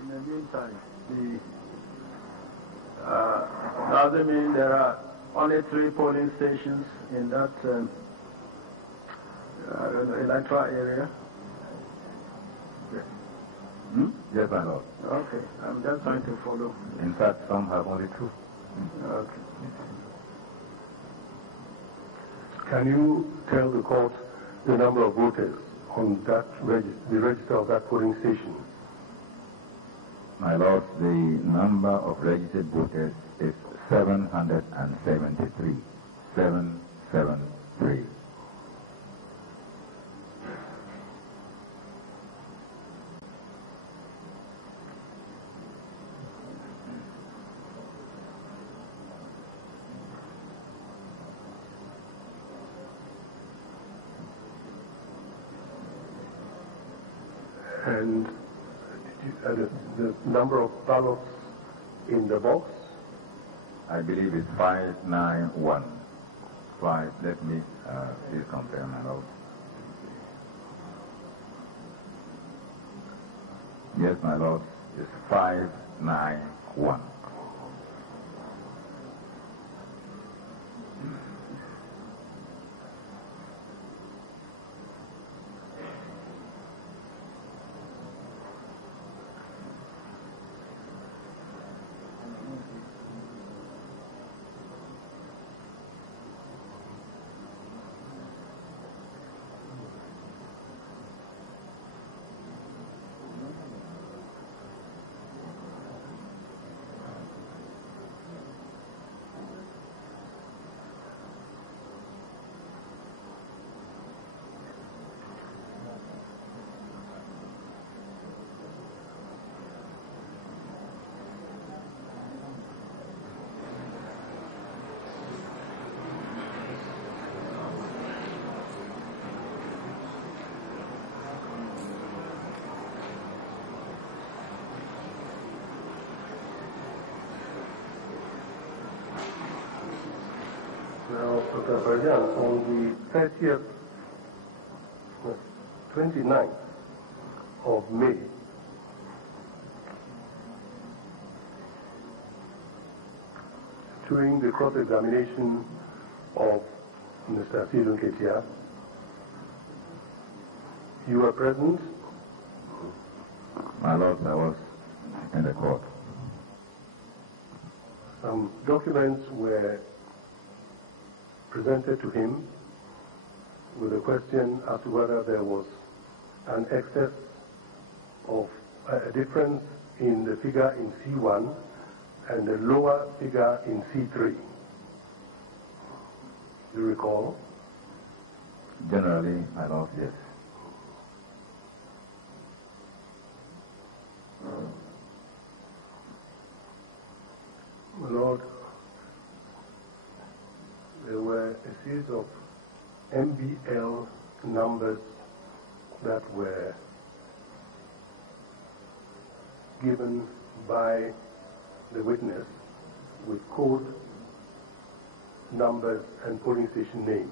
In the meantime, doesn't mean there are only 3 polling stations in that electoral area. Yes, my lord. Okay, I'm just trying to follow. In fact, some have only 2. Okay. Can you tell the court the number of voters on that the register of that polling station? My lord, the number of registered voters is 773. 773. And the number of ballots in the box? I believe it's 591. Let me please confirm my lord. Yes, my lord, it's 591. Now, Dr. Barjan, on the 29th of May, during the cross-examination of Mr. Sidon Ketia, you were present? My lord, I was in the court. Some documents were presented to him with a question as to whether there was an excess of a difference in the figure in C1 and the lower figure in C3. Do you recall? Generally, my lord, yes. My lord, there were a series of MBL numbers that were given by the witness with code numbers and polling station names.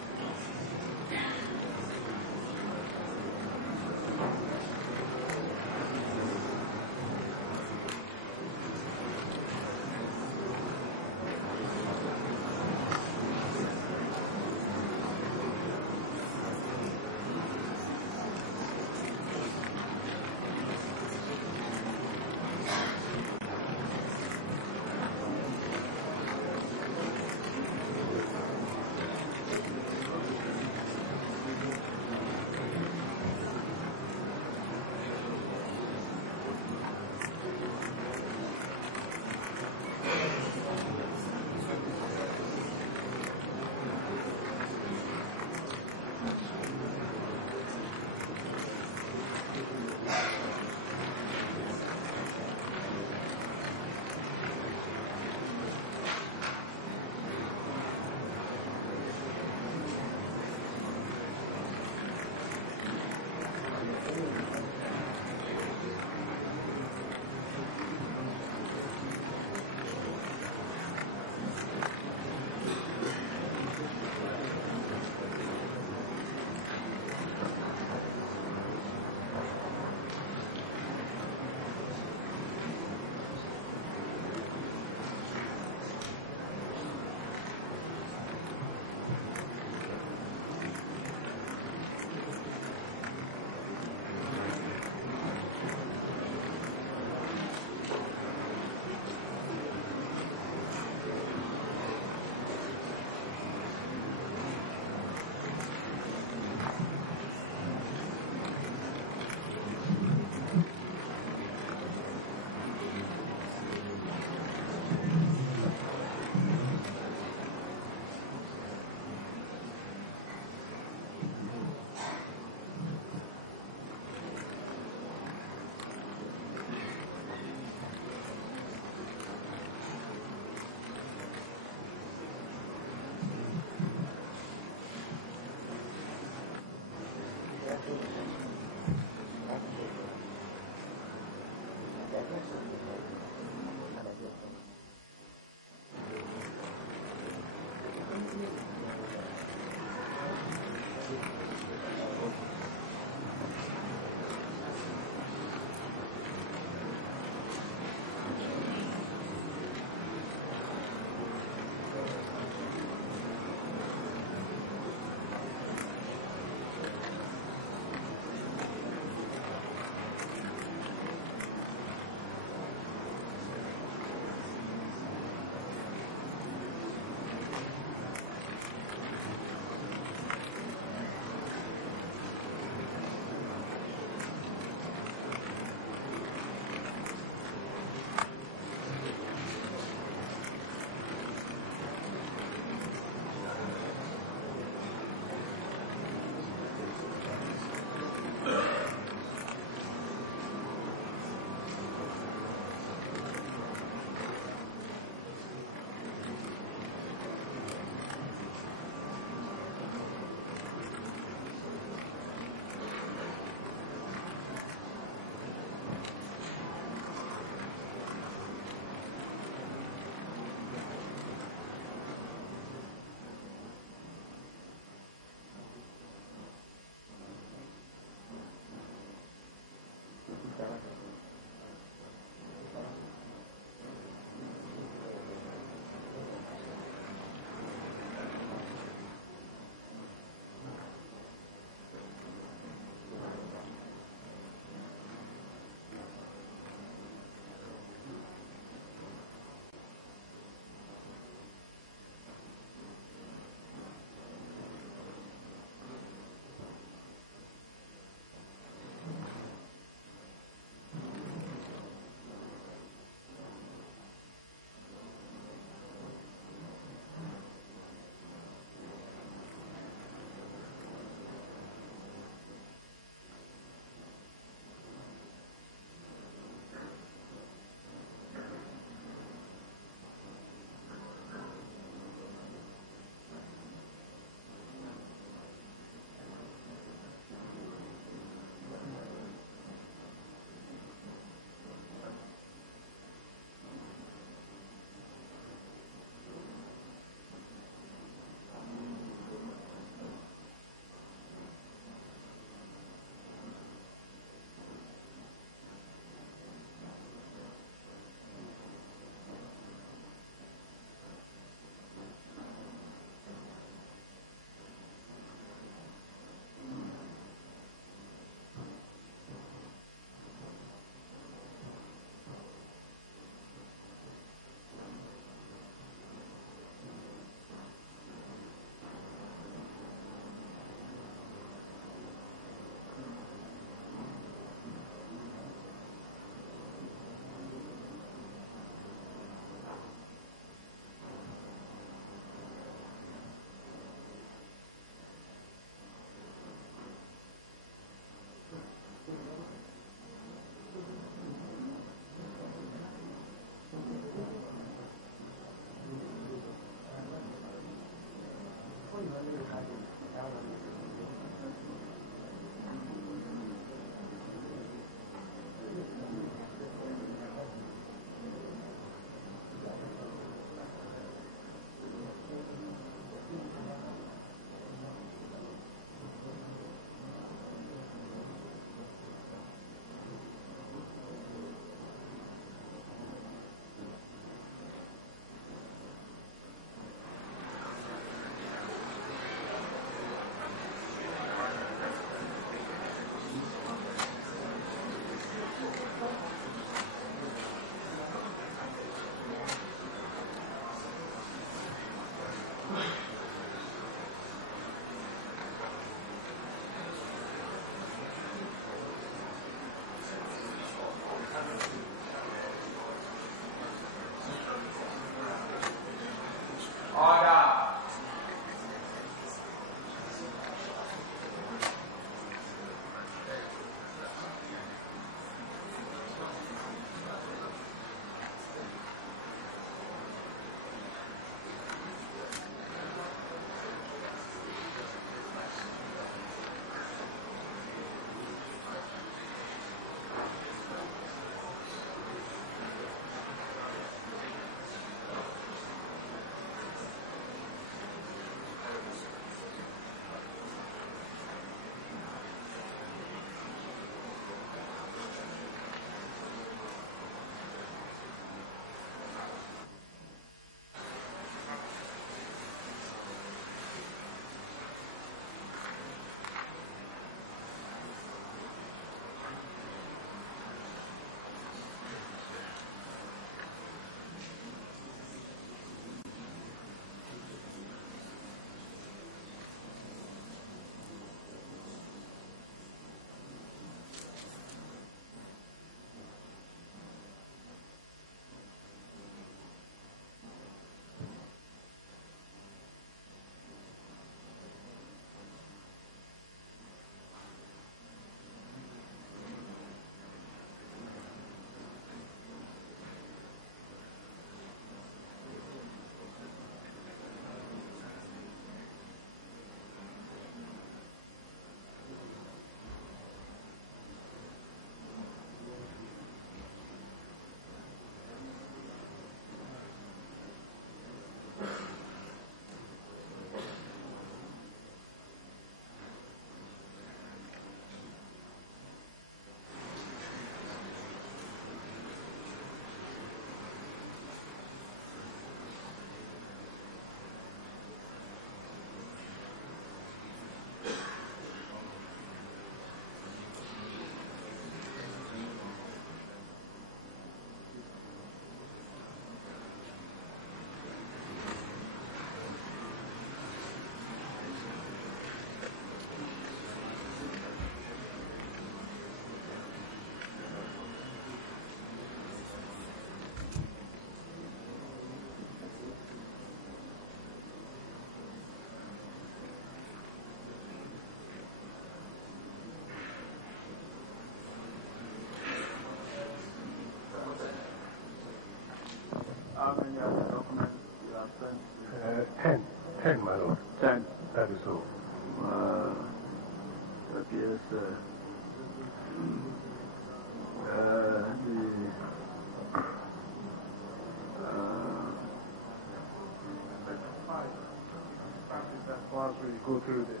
go through this.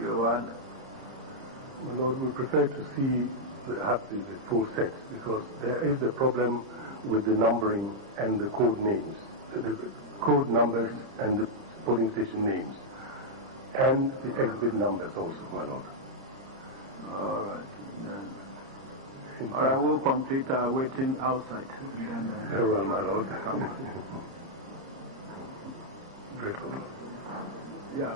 You want? My Lord, we prefer to see perhaps the full set because there is a problem with the numbering and the code names, the code numbers and the polling station names, and the exhibit numbers also, my Lord. All right. I will complete our waiting outside. Very well, my Lord. Grateful. Yeah.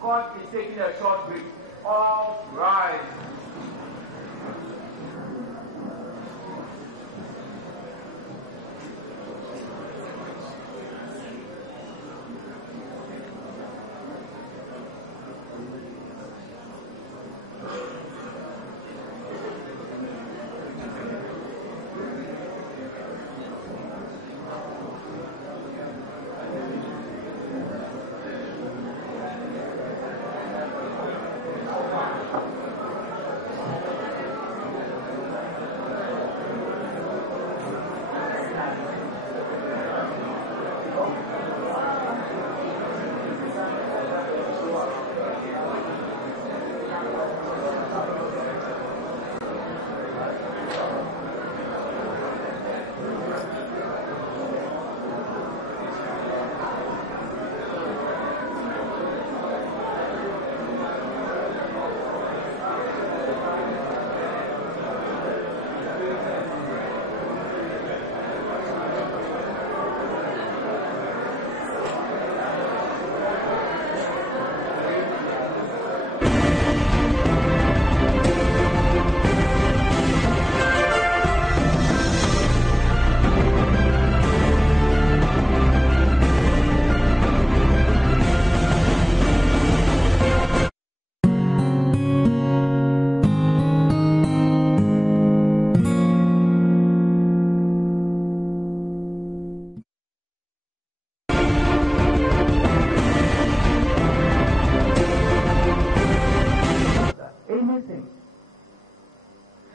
Court is taking a short break. All rise.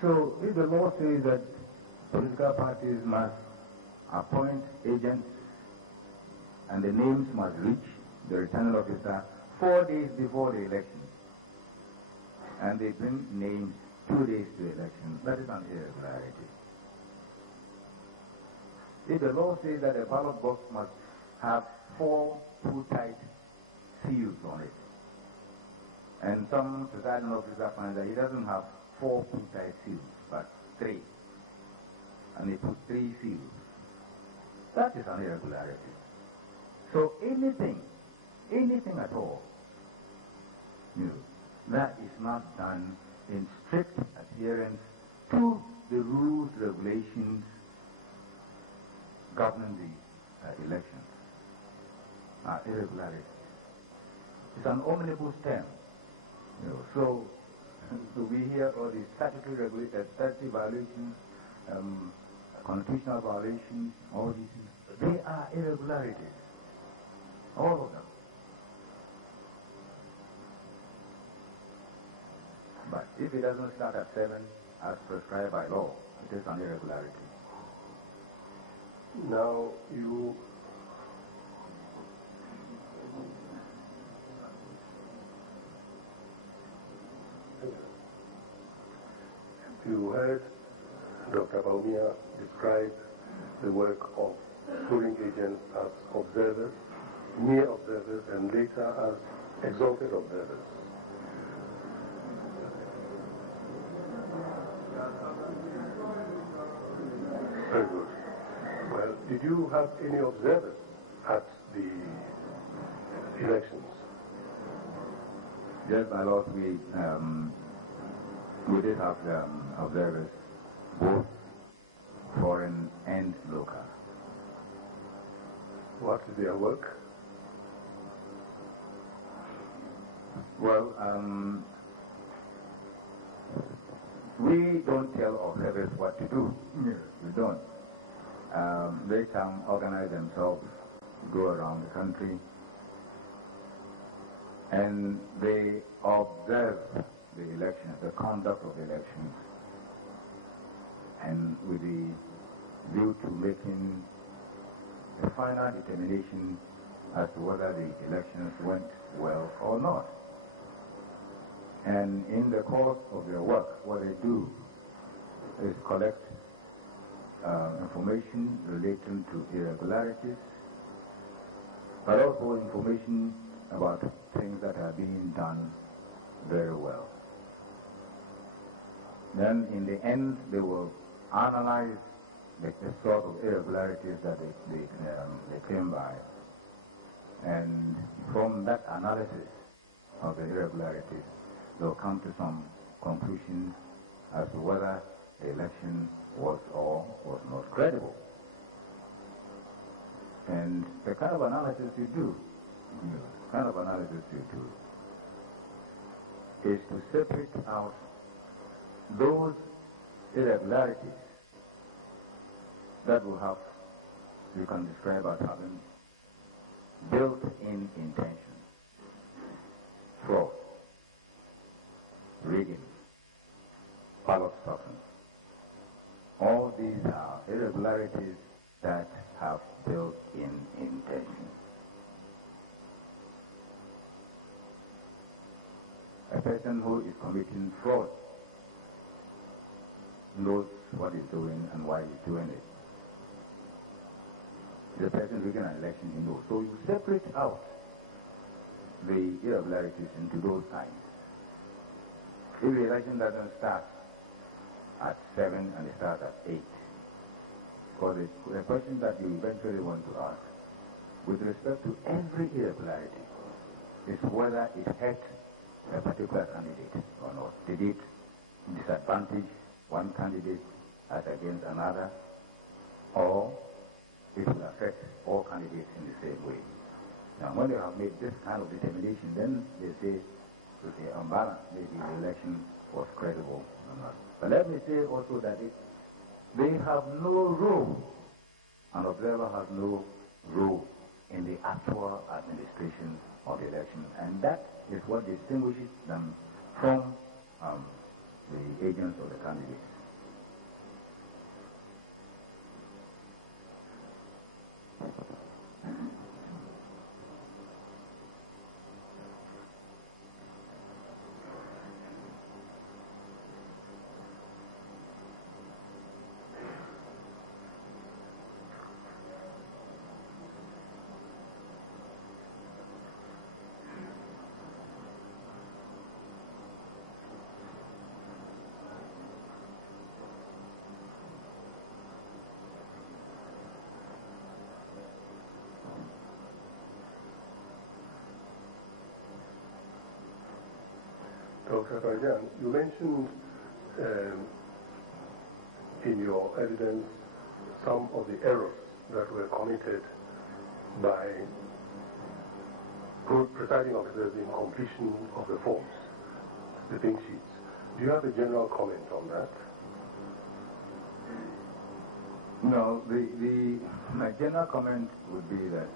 So if the law says that political parties must appoint agents and the names must reach the returning officer 4 days before the election, and they bring names 2 days to the election, that is an irregularity. If the law says that a ballot box must have 4 pull-tight seals on it, and some presiding officer finds that he doesn't have 4 pull-tight seals, but 3, and he put 3 seals, that is an irregularity. So anything at all, that is not done in strict adherence to the rules, regulations governing the elections, irregularity. It's an omnibus term. So we hear all these statutory violations, constitutional violations, all these things. They are irregularities. All of them. But if it doesn't start at 7 as prescribed by law, it is an irregularity. Now you heard Dr. Baumia describe the work of polling agents as observers, mere observers, and later as exalted observers. Very good. Well, did you have any observers at the elections? Yes, my Lord, we did have observers, both foreign and local. What is their work? Well, We don't tell our service what to do. We don't. They can organize themselves, go around the country, and they observe the elections, the conduct of the elections, and with the view to making a final determination as to whether the elections went well or not. And in the course of their work, what they do is collect information relating to irregularities, but also information about things that are being done very well. Then in the end, they will analyze the sort of irregularities that they came by. And from that analysis of the irregularities, they'll come to some conclusion as to whether the election was or was not credible. And the kind of analysis you do, is to separate out those irregularities that will have, you can describe as having built-in intention, fraud, rigging, ballot stuffing. All these are irregularities that have built-in intention. A person who is committing fraud knows what he's doing and why he's doing it. The person rigging an election, he knows. So you separate out the irregularities into those kinds. If the election doesn't start at 7 and it starts at 8, because the question that you eventually want to ask, with respect to every irregularity, is whether it hurt a particular candidate or not. Did it disadvantage one candidate as against another, or it will affect all candidates in the same way? Now, when they have made this kind of determination, then they say, okay, on balance, maybe the election was credible or not. But let me say also that they have no role, an observer has no role in the actual administration of the election, and that is what distinguishes them from the agents of the candidates. Dr. Fajan, you mentioned in your evidence some of the errors that were committed by presiding officers in completion of the forms, the pink sheets. Do you have a general comment on that? No, my general comment would be that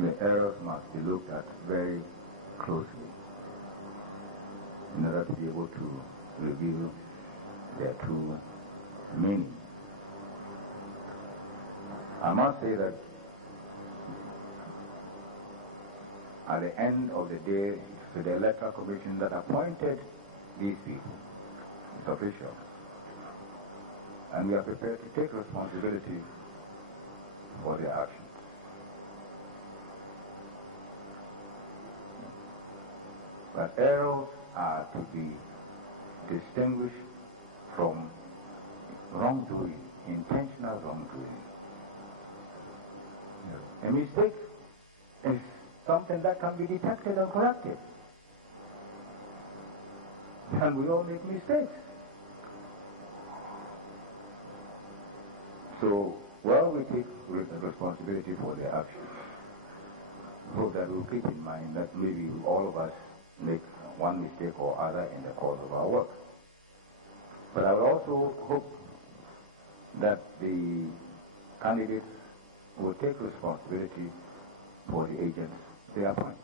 the errors must be looked at very closely in order to be able to reveal their true meaning. I must say that at the end of the day, to the Electoral Commission that appointed these people, it's official, and we are prepared to take responsibility for their actions. But errors are to be distinguished from wrongdoing, intentional wrongdoing. A mistake is something that can be detected and corrected. And we all make mistakes. So, while we take responsibility for their actions, hope that we'll keep in mind that maybe all of us make one mistake or other in the course of our work. But I would also hope that the candidates will take responsibility for the agents they appoint.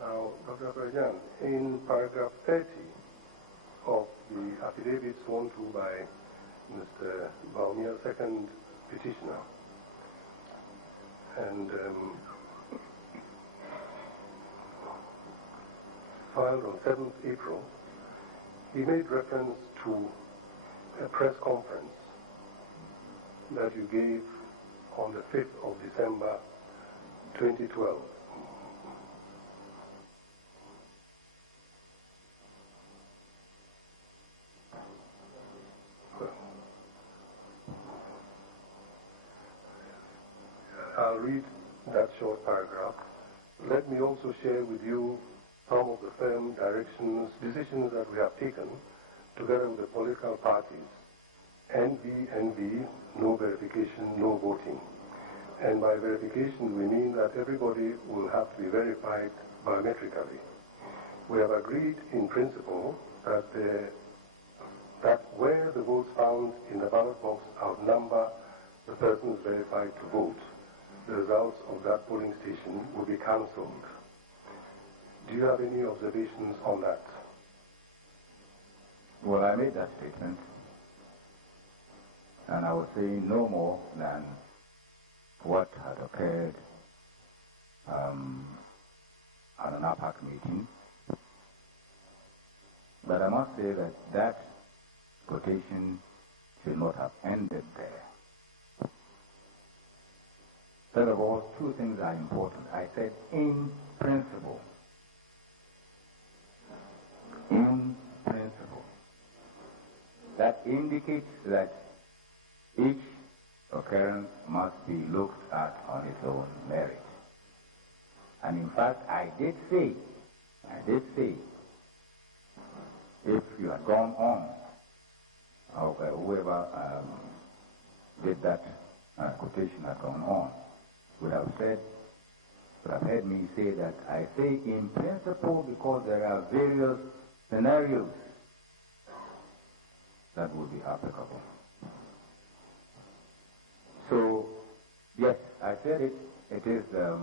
Now, Dr. President, in paragraph 30 of the affidavit sworn to by Mr. Baumia, second petitioner, and filed on 7th April, he made reference to a press conference that you gave on the 5th of December 2012. I'll read that short paragraph. Let me also share with you some of the firm decisions that we have taken together with the political parties. NV, no verification, no voting. And by verification, we mean that everybody will have to be verified biometrically. We have agreed in principle that where the votes found in the ballot box outnumber the persons verified to vote, the results of that polling station will be cancelled. Do you have any observations on that? Well, I made that statement, and I will say no more than what had occurred at an APAC meeting. But I must say that that quotation should not have ended there. First of all, two things are important. I said in principle. In principle. That indicates that each occurrence must be looked at on its own merit. And in fact, I did say, if you had gone on, or whoever did that quotation had gone on, would have heard me say that I say in principle because there are various scenarios that would be applicable. So, yes, I said it. It is a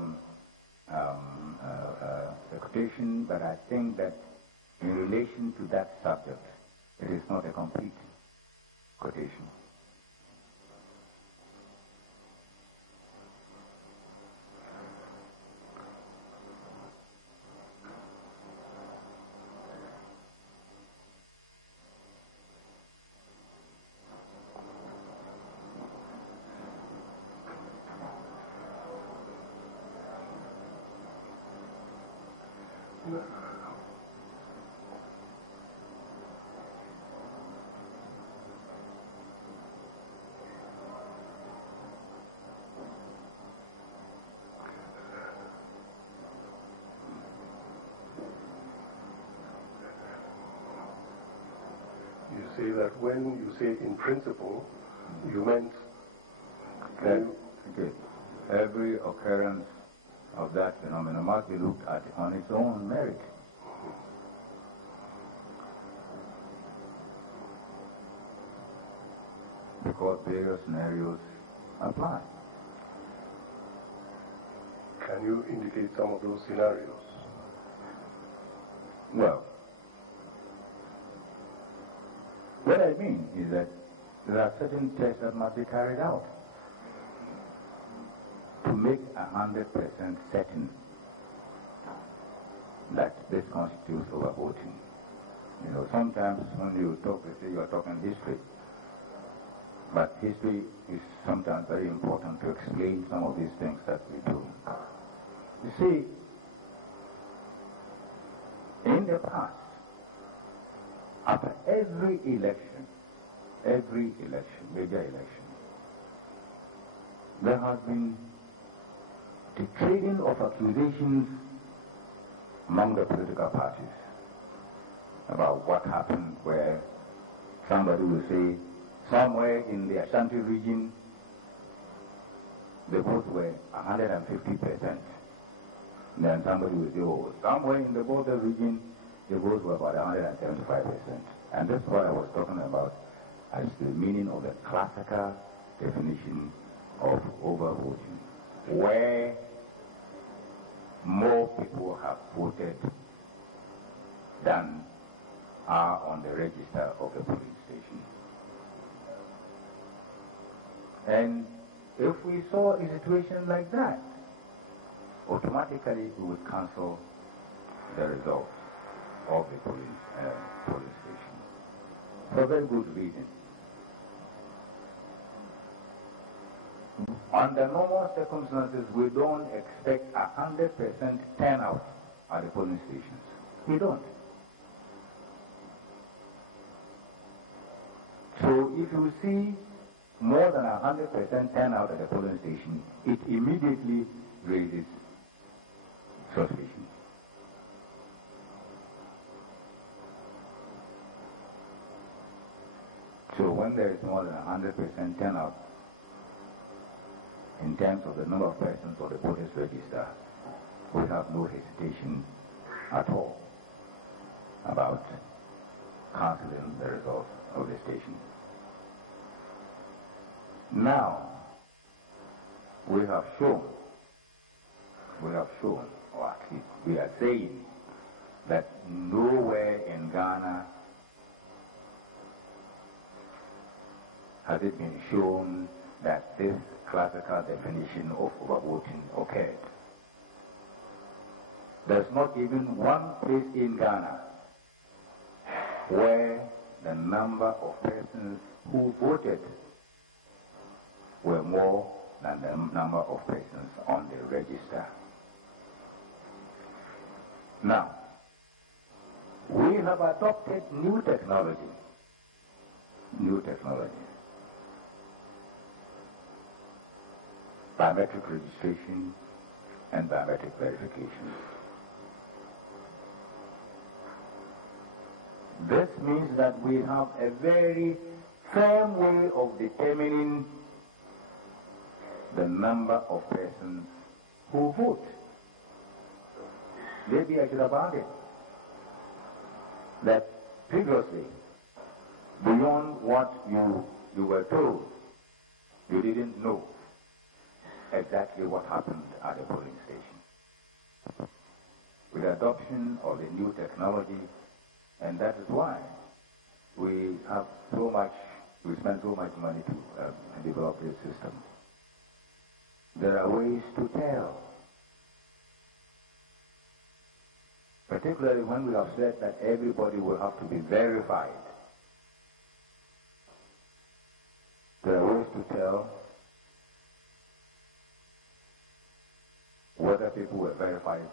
quotation, but I think that in relation to that subject, it is not a complete quotation. You say that when you say in principle, you meant that every occurrence of that phenomenon must be looked at on its own merit. Because various scenarios apply. Can you indicate some of those scenarios? Well, what I mean is that there are certain tests that must be carried out. make 100% certain that this constitutes overvoting. You know, sometimes when you talk, they say you are talking history. But history is sometimes very important to explain some of these things that we do. You see, in the past, after every election, major election, there has been the trading of accusations among the political parties about what happened, where somebody will say somewhere in the Ashanti region the votes were 150%. Then somebody will say, oh, somewhere in the border region the votes were about 175%. And that's what I was talking about as the meaning of the classical definition of overvoting, where more people have voted than are on the register of the polling station. And if we saw a situation like that, automatically we would cancel the results of the polling station for a very good reason. Under normal circumstances, we don't expect 100% turnout at the polling stations. We don't. So if you see more than 100% turnout at the polling station, it immediately raises suspicion. So when there is more than 100% turnout in terms of the number of persons on the voters register, we have no hesitation at all about cancelling the results of the station. Now, we have shown, or at least we are saying, that nowhere in Ghana has it been shown that this classical definition of overvoting occurred. There's not even one place in Ghana where the number of persons who voted were more than the number of persons on the register. Now, we have adopted new technology. Biometric registration and biometric verification. This means that we have a very firm way of determining the number of persons who vote. Maybe I should have added that previously, beyond what you were told, you didn't know exactly what happened at the polling station. With the adoption of the new technology, and that is why we spend so much money to develop this system. There are ways to tell. Particularly when we have said that everybody will have to be verified. There are ways to tell whether people were verified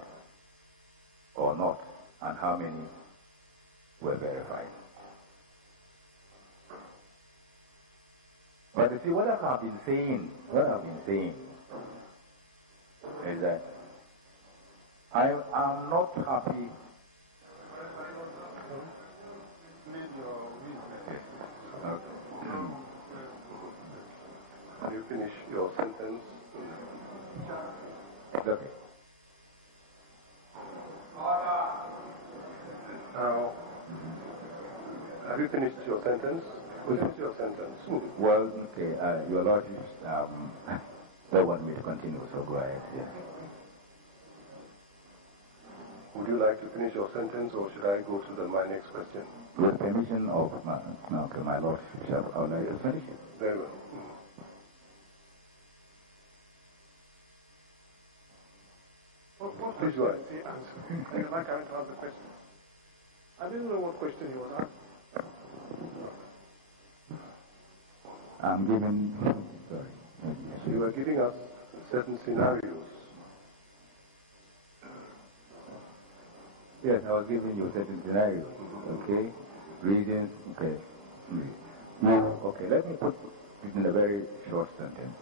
or not, and how many were verified. But you see, what I've been saying is that I am not happy. Can you finish your sentence? Okay. Now, have you finished your sentence? Finish your sentence. Well, okay, your Lordship don't want me to continue, so go ahead. Yeah. Would you like to finish your sentence, or should I go to my next question? With permission of my Lordship, I would like to finish it. Very well. Please go ahead. The answer. And you're not going to ask the question. I didn't know what question he was asking. I'm giving. Sorry. So you were giving us certain scenarios. Yes, I was giving you certain scenarios. Okay? Reasons. Okay. Now, okay, let me put it in a very short sentence.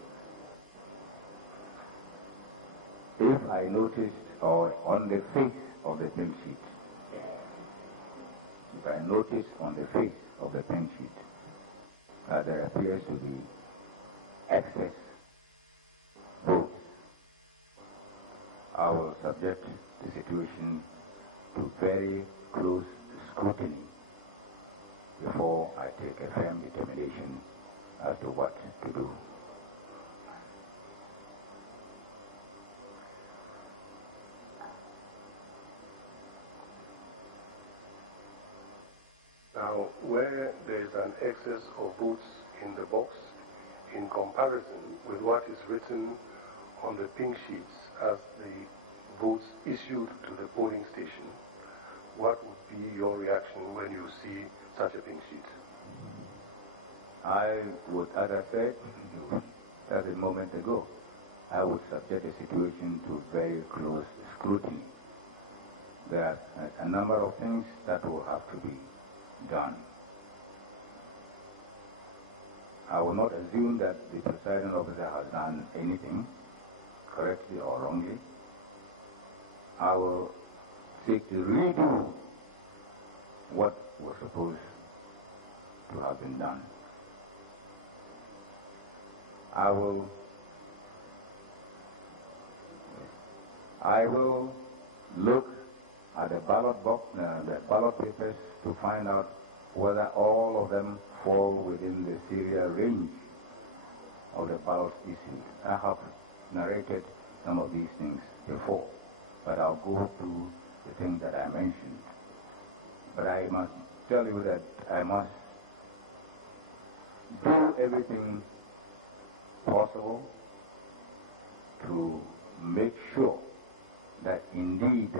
If I noticed, or on the face of the pen sheet, if I notice on the face of the pen sheet that there appears to be excess votes, I will subject the situation to very close scrutiny before I take a firm determination as to what to do. Now, where there is an excess of votes in the box, in comparison with what is written on the pink sheets as the votes issued to the polling station, what would be your reaction when you see such a pink sheet? I would, as I said just a moment ago, I would subject the situation to very close scrutiny. There are a number of things that will have to be done. I will not assume that the presiding officer has done anything correctly or wrongly. I will seek to redo what was supposed to have been done. I will look at the ballot box, the ballot papers, to find out whether all of them fall within the serial range of the ballots issued. I have narrated some of these things before, but I'll go through the things that I mentioned. But I must tell you that I must do everything possible to make sure that indeed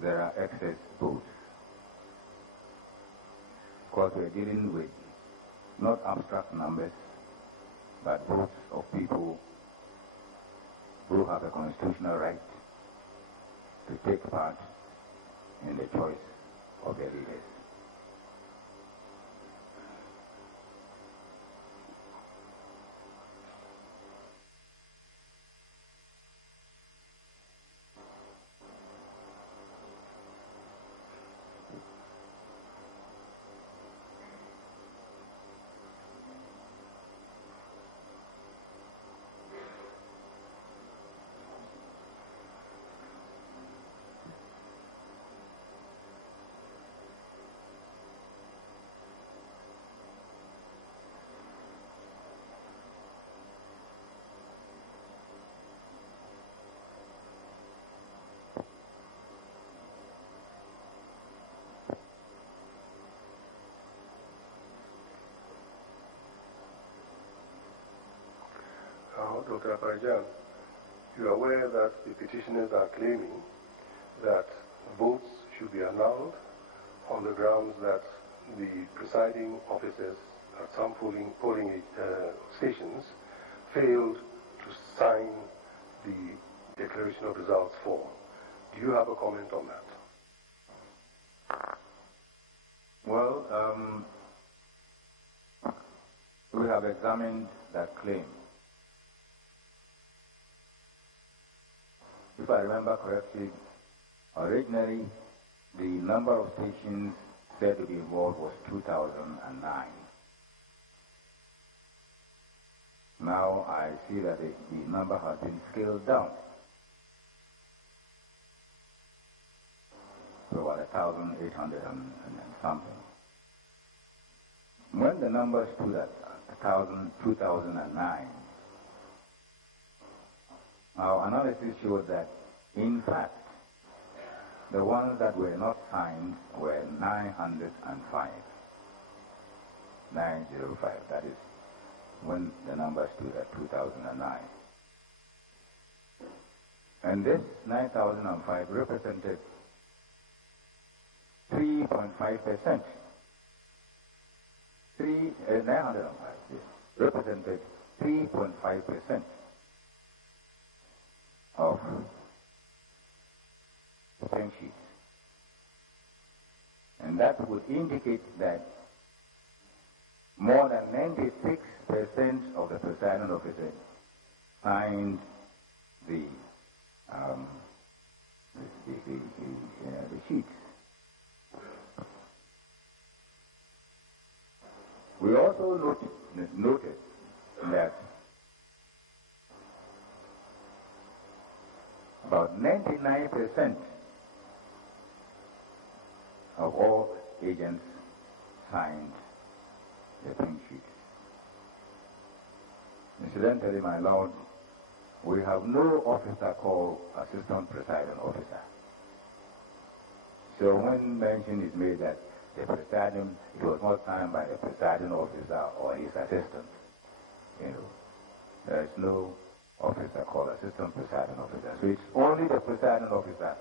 there are excess votes. Of course, we're dealing with not abstract numbers, but votes of people who have a constitutional right to take part in the choice of their leaders. Now, Dr. Parajan, you are aware that the petitioners are claiming that votes should be annulled on the grounds that the presiding officers at some polling stations failed to sign the declaration of results form. Do you have a comment on that? Well, we have examined that claim. If I remember correctly, originally the number of stations said to be involved was 2009. Now I see that the number has been scaled down to about 1,800 and something. When the number stood at 2009, our analysis showed that, in fact, the ones that were not signed were 905. 905, that is when the number stood at 2009. And this 9,005 represented 3.5%. 905 represented 3.5% of the pen sheets. And that would indicate that more than 96% of the presiding officer signed the sheets. We also noted that about 99% of all agents signed the pen sheet. Incidentally, my Lord, we have no officer called assistant presiding officer. So when mention is made that the presiding, it was not signed by the presiding officer or his assistant, there is no officer called assistant presiding officer. So it's only the presiding officer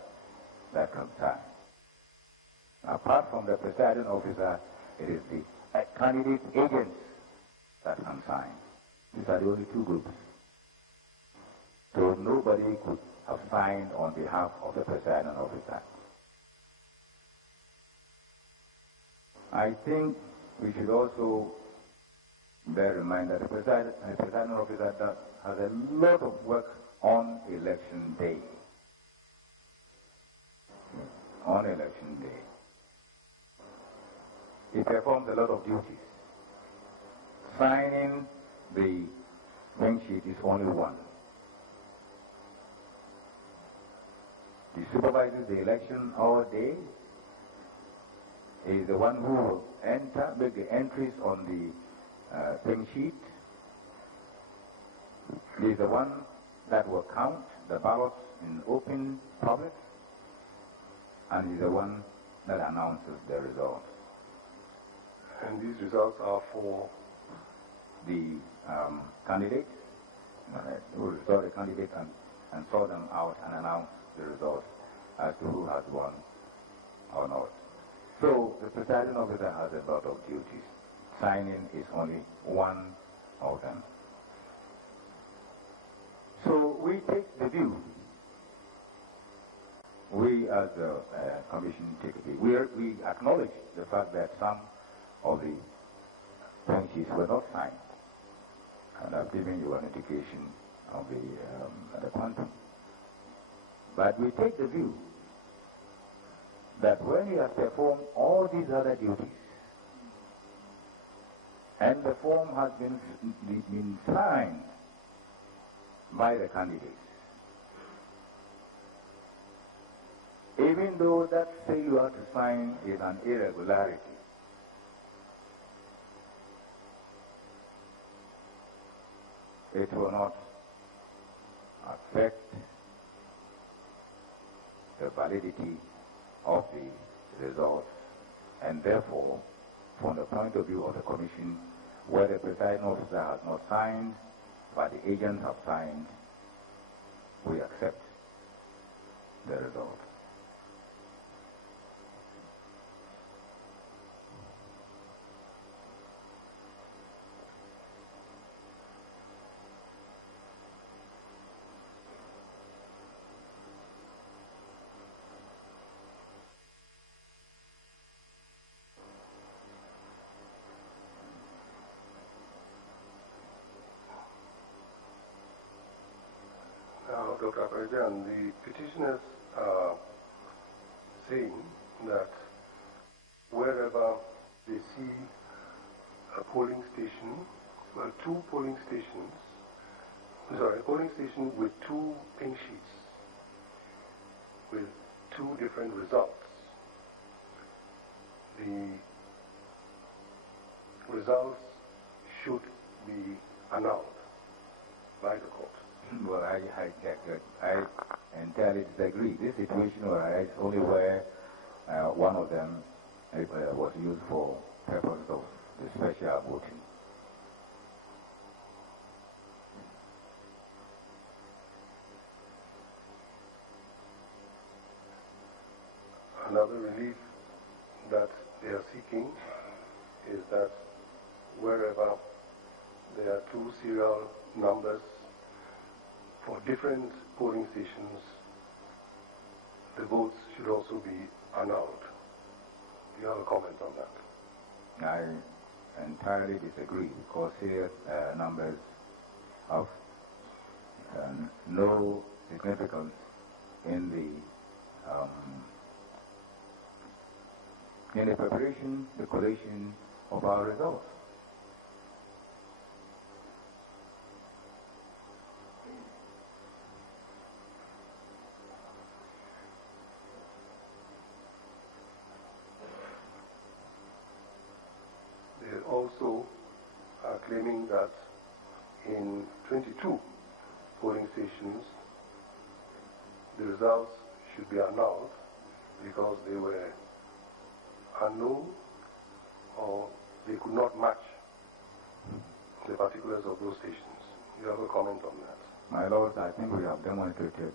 that can sign. Apart from the presiding officer, it is the candidate agents that can sign. These are the only two groups. So nobody could have signed on behalf of the presiding officer. I think we should also bear in mind that the presiding officer has a lot of work on election day. On election day. He performs a lot of duties. Signing the pen sheet is only one. He supervises the election all day. He is the one who will make the entries on the pen sheet. He is the one that will count the ballots in open public, and he is the one that announces the results. And these results are for the candidates. Who will saw the candidate and saw them out and announce the results as to who has won or not. So the presiding officer has a lot of duties. Signing is only one of them. So we take the view, we as the commission take the view, we acknowledge the fact that some of the pen sheets were not signed. And I've given you an indication of the quantum. But we take the view that when he has performed all these other duties, and the form has been signed by the candidates, even though that failure to sign is an irregularity, it will not affect the validity of the results, and therefore, from the point of view of the commission, where the presiding officer has not signed, but the agents have signed, we accept the result. Now, Dr. Parajan, the petitioners are saying that wherever they see a polling station, well, a polling station with two pen sheets with two different results, the results should be annulled by the court. Well, I entirely disagree. This situation will arise only where one of them was used for purposes of the special voting. Another relief that they are seeking is that wherever there are two serial numbers for different polling stations, the votes should also be annulled. Do you have a comment on that? I entirely disagree, because here numbers have no significance in the preparation, the collation of our results. They also are claiming that in 22 polling stations, the results should be annulled because they were unknown or they could not match the particulars of those stations. You have a comment on that? My Lord, I think we have demonstrated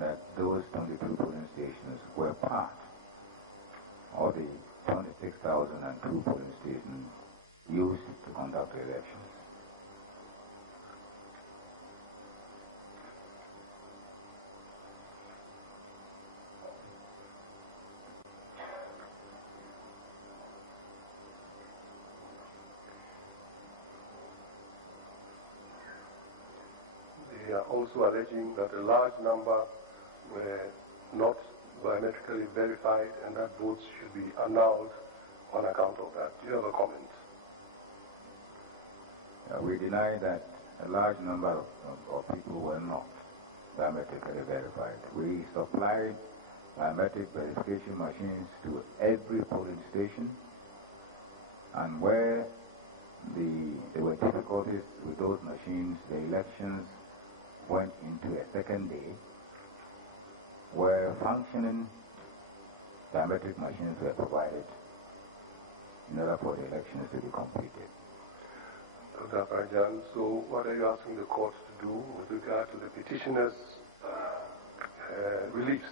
that those 22 polling stations were part of the 26,002 polling stations used to conduct elections. They are also alleging that a large number were not biometrically verified and that votes should be annulled on account of that. Do you have a comment? We deny that a large number of people were not biometrically verified. We supplied biometric verification machines to every polling station, and where there were difficulties with those machines, the elections went into a second day where functioning biometric machines were provided in order for the elections to be completed. Dr. Parajan, so what are you asking the court to do with regard to the petitioner's reliefs?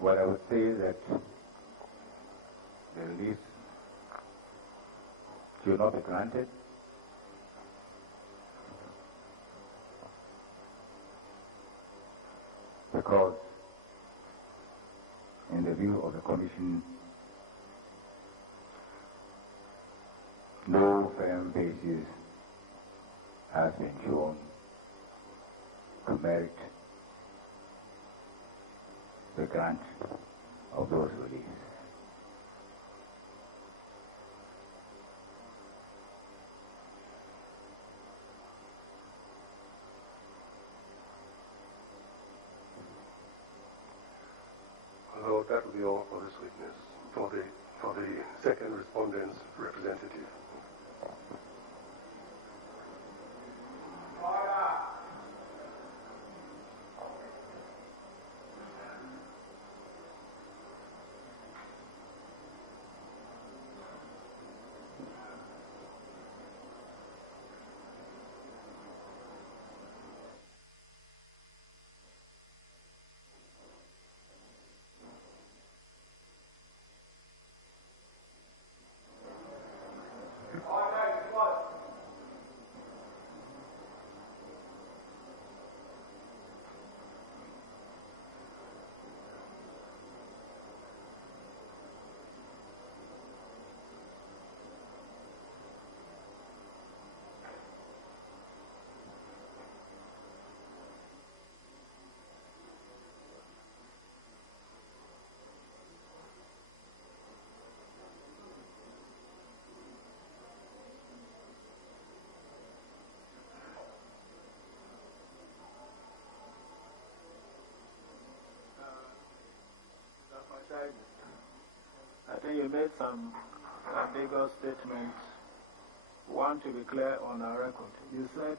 Well, I would say that the relief should not be granted because, in the view of the Commission, no firm basis has been shown to merit the grant of those reliefs. Well, that will be all for this witness, for the second respondent's representative. I think you made some ambiguous statements. One, to be clear on our record. You said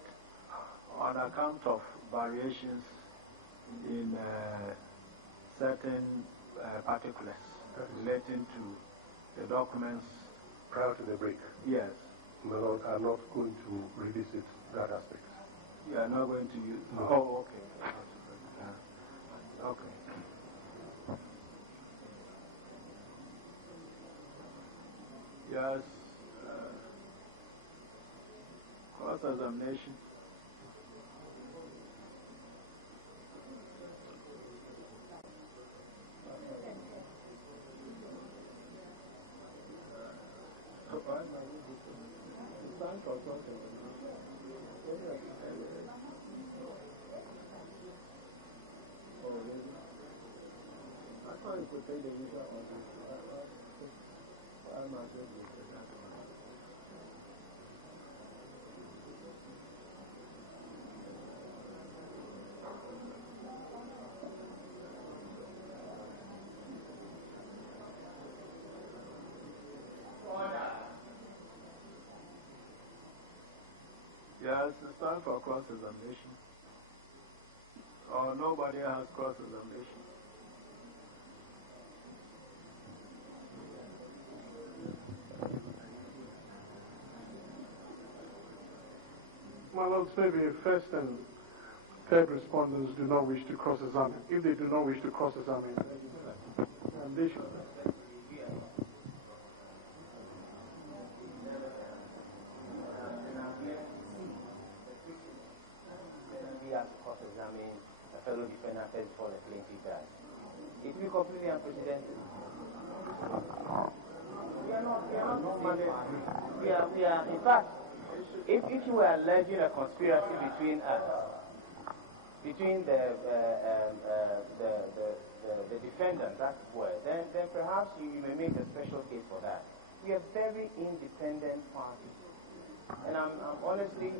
on account of variations in certain particulars relating to the documents. Prior to the break? Yes. My Lord, I'm not going to revisit that aspect. You are not going to use... No. Oh, okay. Okay. Yes. Cross-examination. Yes, it's time for cross-examination. Or nobody has cross-examination. My lords, maybe first and third respondents do not wish to cross-examine. If they do not wish to cross-examine, they should. Cross-examine a fellow defendant for the plaintiff guys. It will be completely unprecedented. We are, in fact, if you were alleging a conspiracy between us, between the defendant, that's where, then perhaps you may make a special case for that. We are very independent parties. And I'm honestly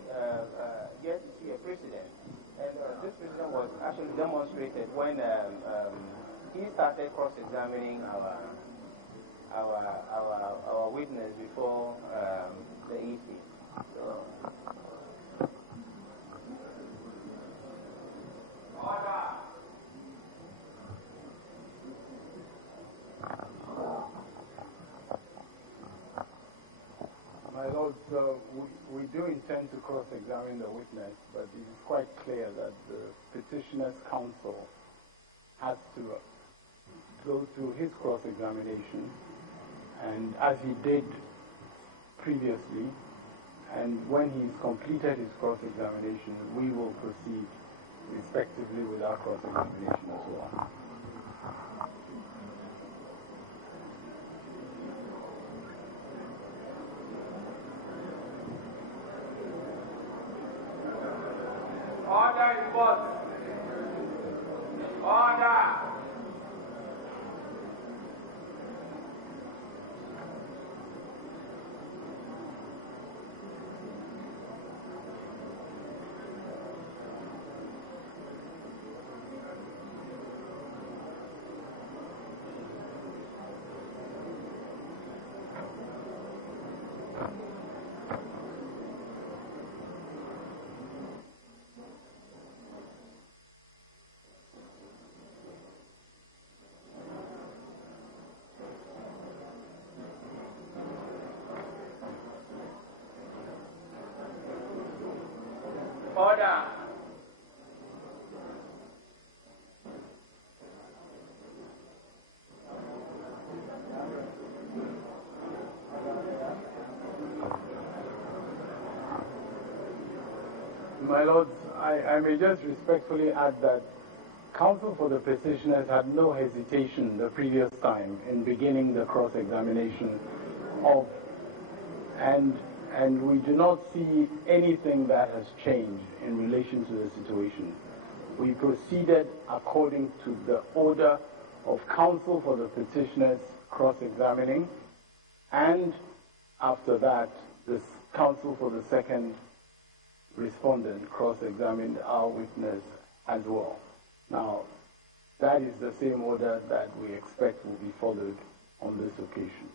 yet to see a precedent. And this precedent was actually demonstrated when he started cross-examining our witness before the EC. So. My lords, we do intend to cross-examine the witness, but it is quite clear that the petitioner's counsel has to go through his cross-examination, and as he did previously, and when he's completed his cross-examination, we will proceed respectively with our cross-examination as well. Order report. Order. Order. My lords, I may just respectfully add that counsel for the petitioners had no hesitation the previous time in beginning the cross-examination of, and we do not see anything that has changed in relation to the situation. We proceeded according to the order of counsel for the petitioners cross-examining, and after that, the counsel for the second respondent cross-examined our witness as well. Now, that is the same order that we expect will be followed on this occasion.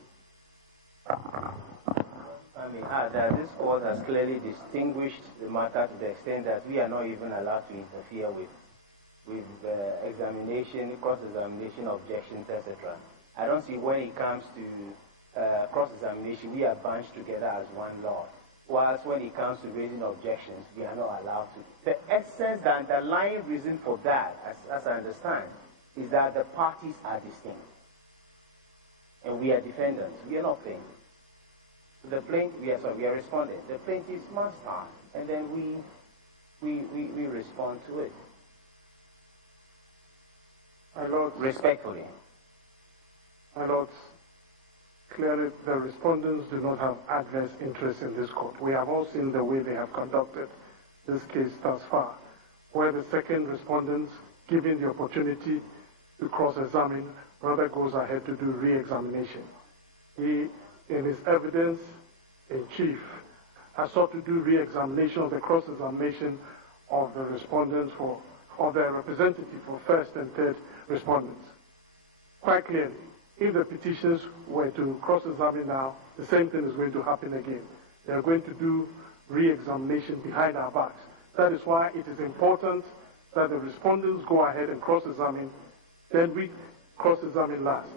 I mean, this court has clearly distinguished the matter to the extent that we are not even allowed to interfere with examination, cross-examination, objections, etc. I don't see when it comes to cross-examination, we are bunched together as one law. whilst when it comes to raising objections, we are not allowed to. The essence, the underlying reason for that, as I understand, is that the parties are distinct. And we are defendants. We are not plaintiffs. The plaintiff, we are respondents. The plaintiffs must start, and then we respond to it. My Lord, respectfully. My Lords, clearly the respondents do not have adverse interest in this court. We have all seen the way they have conducted this case thus far, where the second respondent, given the opportunity to cross-examine, rather goes ahead to do re-examination. He, in his evidence in chief, has sought to do re-examination of the cross-examination of the respondents of the representative for first and third respondents. Quite clearly, if the petitions were to cross-examine now, the same thing is going to happen again. They are going to do re-examination behind our backs. That is why it is important that the respondents go ahead and cross-examine, then we cross-examine last.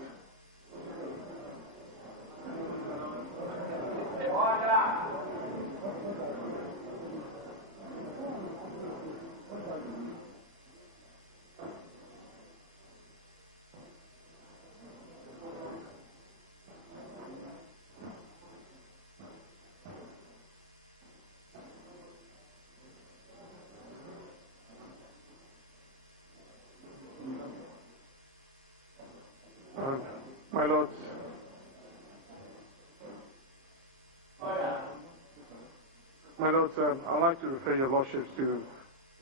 My Lords, I'd like to refer your Lordships to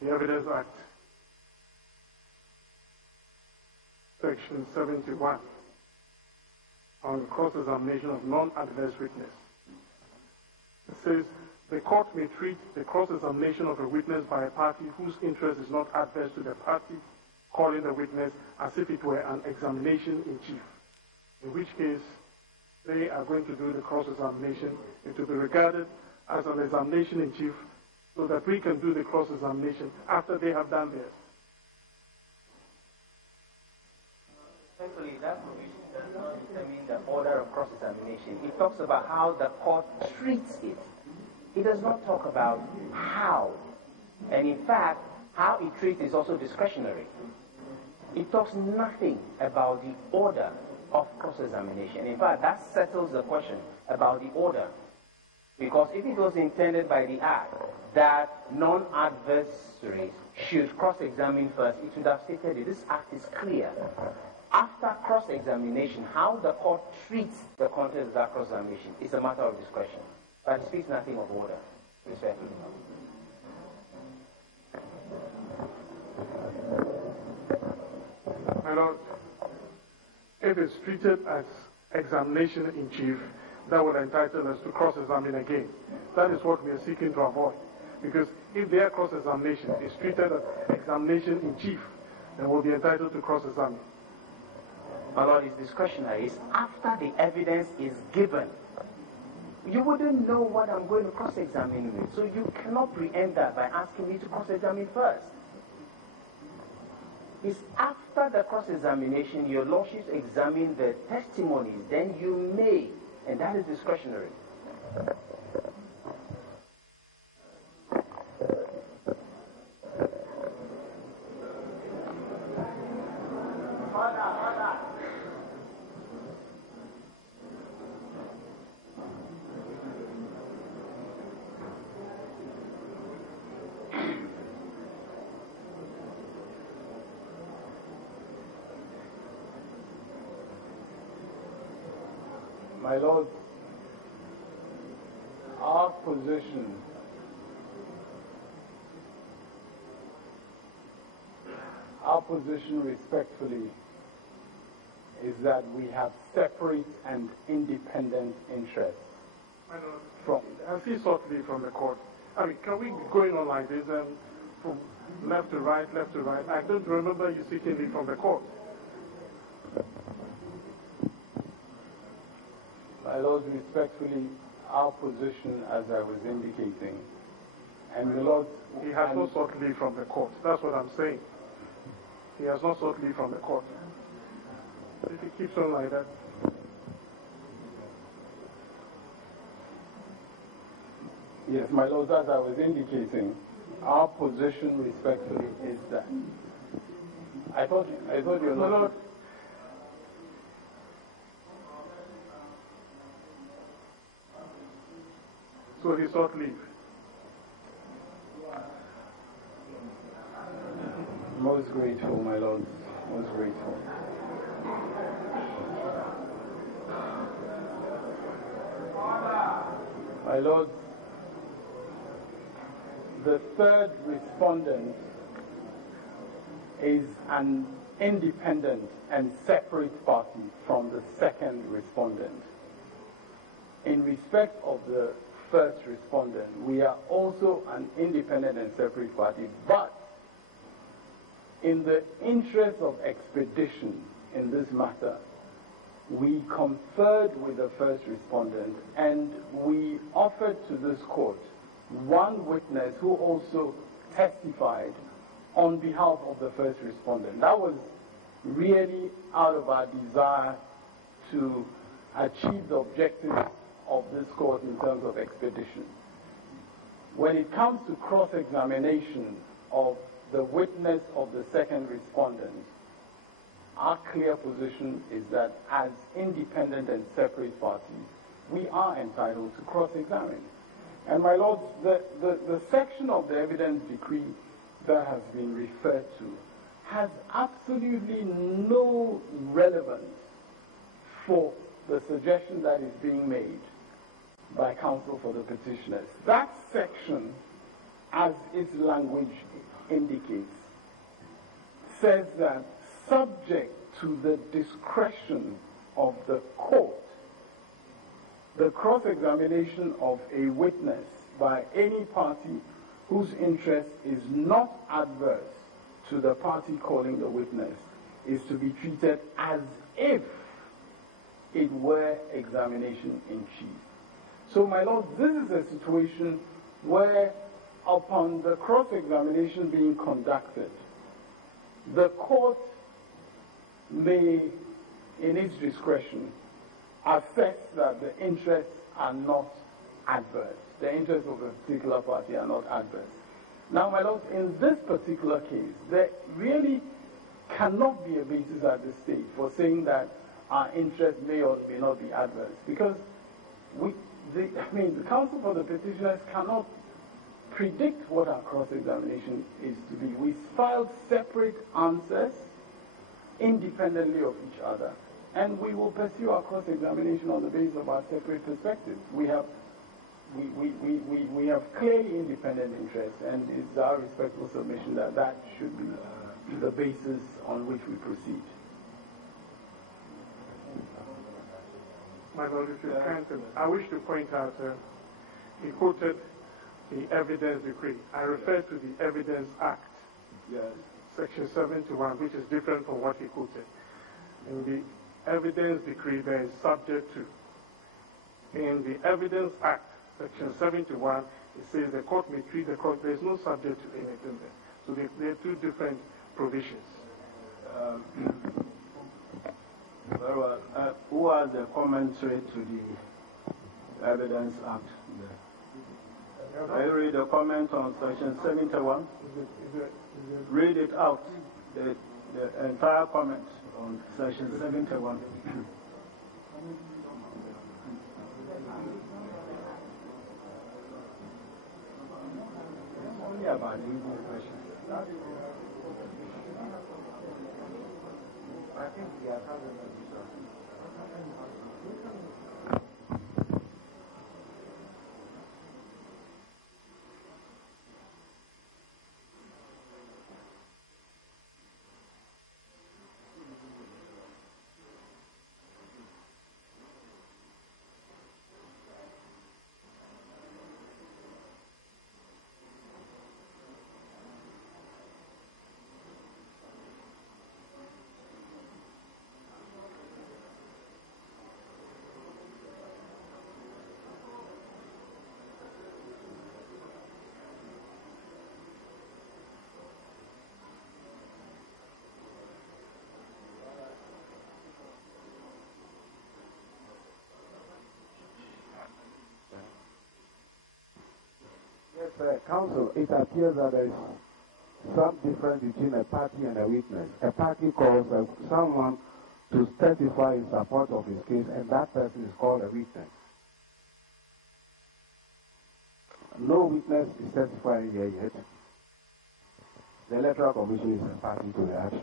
the Evidence Act, Section 71, on cross-examination of non-adverse witness. It says, the court may treat the cross-examination of a witness by a party whose interest is not adverse to the party calling the witness as if it were an examination in chief, in which case they are going to do the cross-examination. It will be regarded as an examination in chief so that we can do the cross-examination after they have done theirs. Thankfully, that provision does not determine the order of cross-examination. It talks about how the court treats it. It does not talk about how. And in fact, how it treats is also discretionary. It talks nothing about the order of cross-examination. In fact, that settles the question about the order. Because if it was intended by the Act that non-adversaries should cross-examine first, it would have stated that this Act is clear. After cross-examination, how the court treats the content of that cross-examination is a matter of discretion. But it speaks nothing of order, respectfully. My Lord, if it's treated as examination in chief, that will entitle us to cross-examine again. That is what we are seeking to avoid. Because if their cross-examination is treated as examination in chief, then we'll be entitled to cross-examine. My Lord, it's discretionary. It's after the evidence is given. You wouldn't know what I'm going to cross-examine with, so you cannot preempt that by asking me to cross-examine first. It's after the cross-examination, your Lordships examine the testimonies, then you may, and that is discretionary. My Lord, our position respectfully is that we have separate and independent interests. As he sought leave from the court, I mean, can we be going on like this and from left to right? I don't remember you seeking leave from the court. My Lord, respectfully, our position, as I was indicating, and the Lord... He has not sought leave from the court. That's what I'm saying. He has not sought leave from the court. If he keeps on like that... Yes, my Lord, as I was indicating, our position respectfully is that I thought you My Lord, so he sought leave. Most grateful, my Lord, most grateful. My Lord, the third respondent is an independent and separate party from the second respondent. In respect of the first respondent, we are also an independent and separate party, but in the interest of expedition in this matter, we conferred with the first respondent and we offered to this court one witness who also testified on behalf of the first respondent. That was really out of our desire to achieve the objectives of this court in terms of expedition. When it comes to cross-examination of the witness of the second respondent, our clear position is that as independent and separate parties, we are entitled to cross-examine. And my Lord, the section of the evidence decree that has been referred to has absolutely no relevance for the suggestion that is being made by counsel for the petitioners. That section, as its language indicates, says that subject to the discretion of the court, the cross-examination of a witness by any party whose interest is not adverse to the party calling the witness is to be treated as if it were examination in chief. So, my Lord, this is a situation where, upon the cross-examination being conducted, the court may, in its discretion, assess that the interests are not adverse. The interests of a particular party are not adverse. Now, my Lord, in this particular case, there really cannot be a basis at this stage for saying that our interests may or may not be adverse, because the counsel for the petitioners cannot predict what our cross-examination is to be. We filed separate answers independently of each other, and we will pursue our cross-examination on the basis of our separate perspectives. We have clearly independent interests, and it's our respectful submission that that should be the basis on which we proceed. My Lord, if you can, I wish to point out, he quoted the evidence decree. I refer to the Evidence Act, Yes. Section 71, which is different from what he quoted. In the Evidence Decree, there is subject to. In the Evidence Act, Section 71, it says the court may treat the court. There is no subject to anything there. So there are two different provisions. Very well. Who has the commentary to the Evidence Act? I read the comment on Section 71. Read it out. The entire comment on Section 71. Only about the legal question. I think we are having a discussion. counsel, it appears that there is some difference between a party and a witness. A party calls someone to testify in support of his case, and that person is called a witness. No witness is testifying here yet. The Electoral Commission is a party to the action.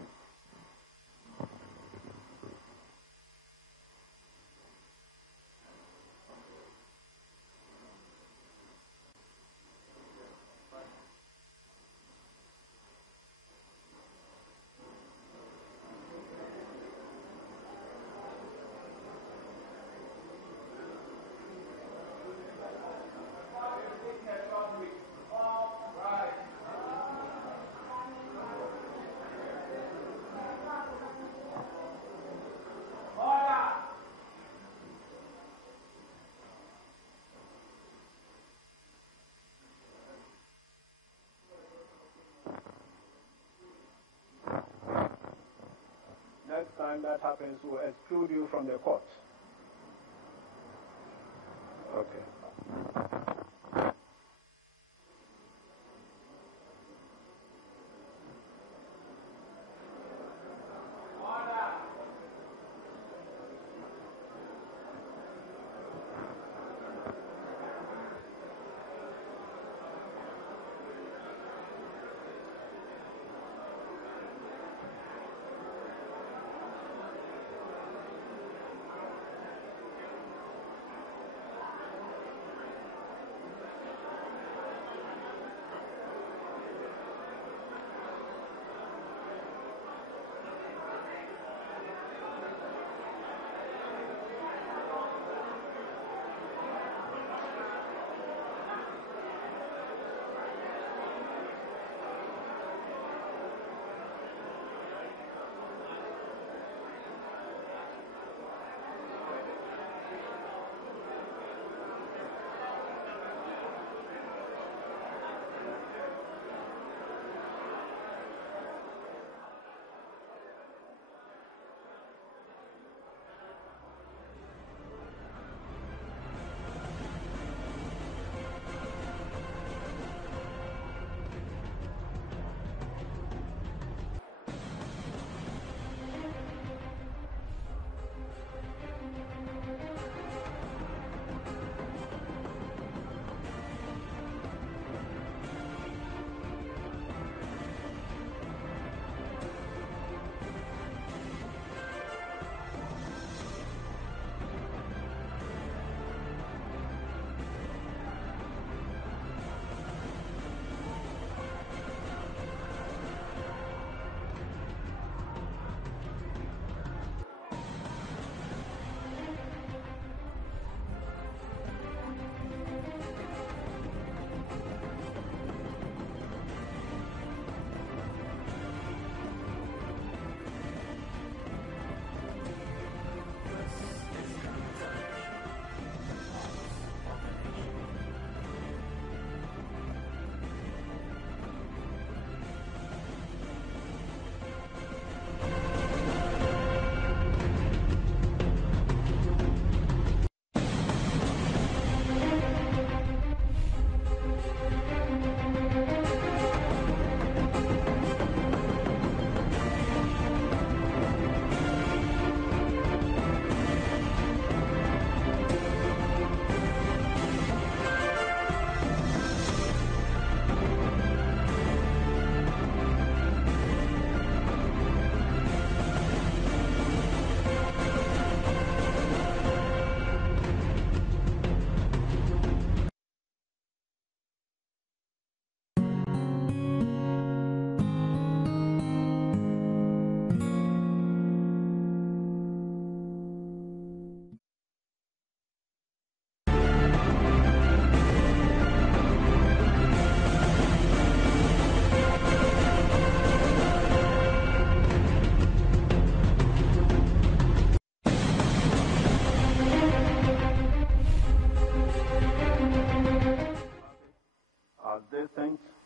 Next time that happens, we'll exclude you from the court. Okay.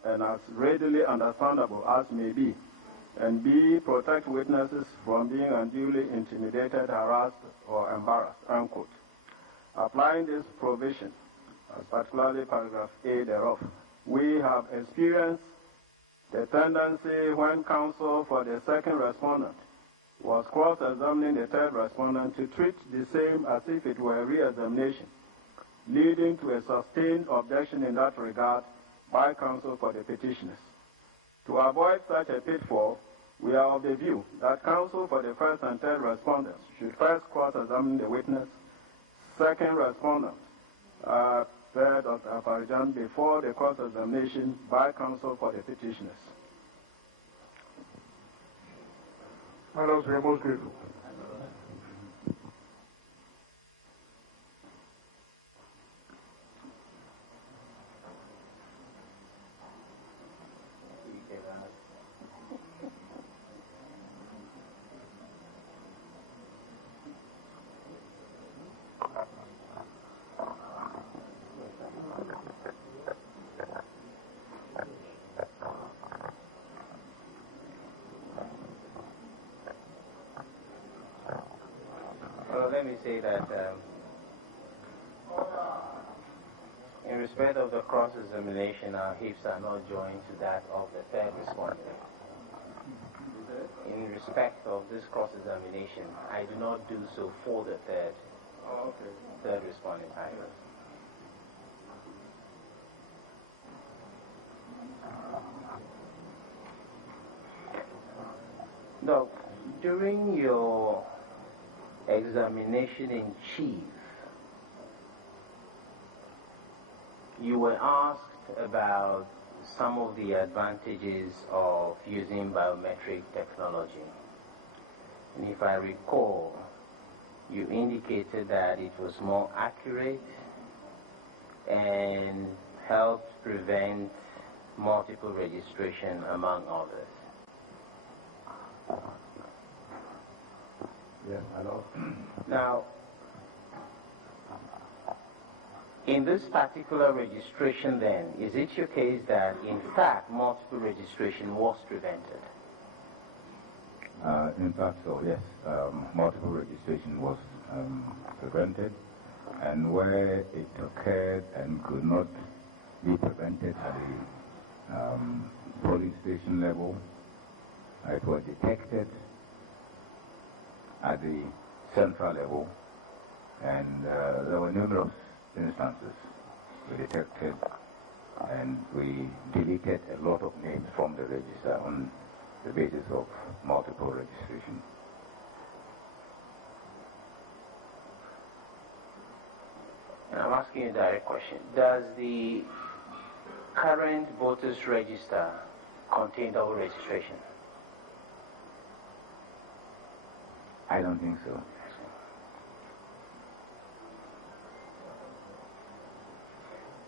And as readily understandable as may be, and B, protect witnesses from being unduly intimidated, harassed, or embarrassed, unquote. Applying this provision, as particularly paragraph A thereof, we have experienced the tendency when counsel for the second respondent was cross-examining the third respondent to treat the same as if it were a re-examination, leading to a sustained objection in that regard by counsel for the petitioners. To avoid such a pitfall, we are of the view that counsel for the first and third respondents should first cross-examine the witness, second respondent, third Dr. Afarijan, before the cross-examination by counsel for the petitioners. Madam, we are most grateful. Let me say that in respect of the cross-examination, our hips are not joined to that of the third respondent. In respect of this cross-examination, I do not do so for the third respondent either. Now, during your examination in chief, you were asked about some of the advantages of using biometric technology. And if I recall, you indicated that it was more accurate and helped prevent multiple registration, among others. Yes, hello. Now, in this particular registration then, is it your case that in fact multiple registration was prevented? In fact, so yes, multiple registration was prevented, and where it occurred and could not be prevented at the polling station level, it was detected at the central level, and there were numerous instances we detected, and we deleted a lot of names from the register on the basis of multiple registration. And I'm asking you a direct question. Does the current voters register contain double registration? I don't think so.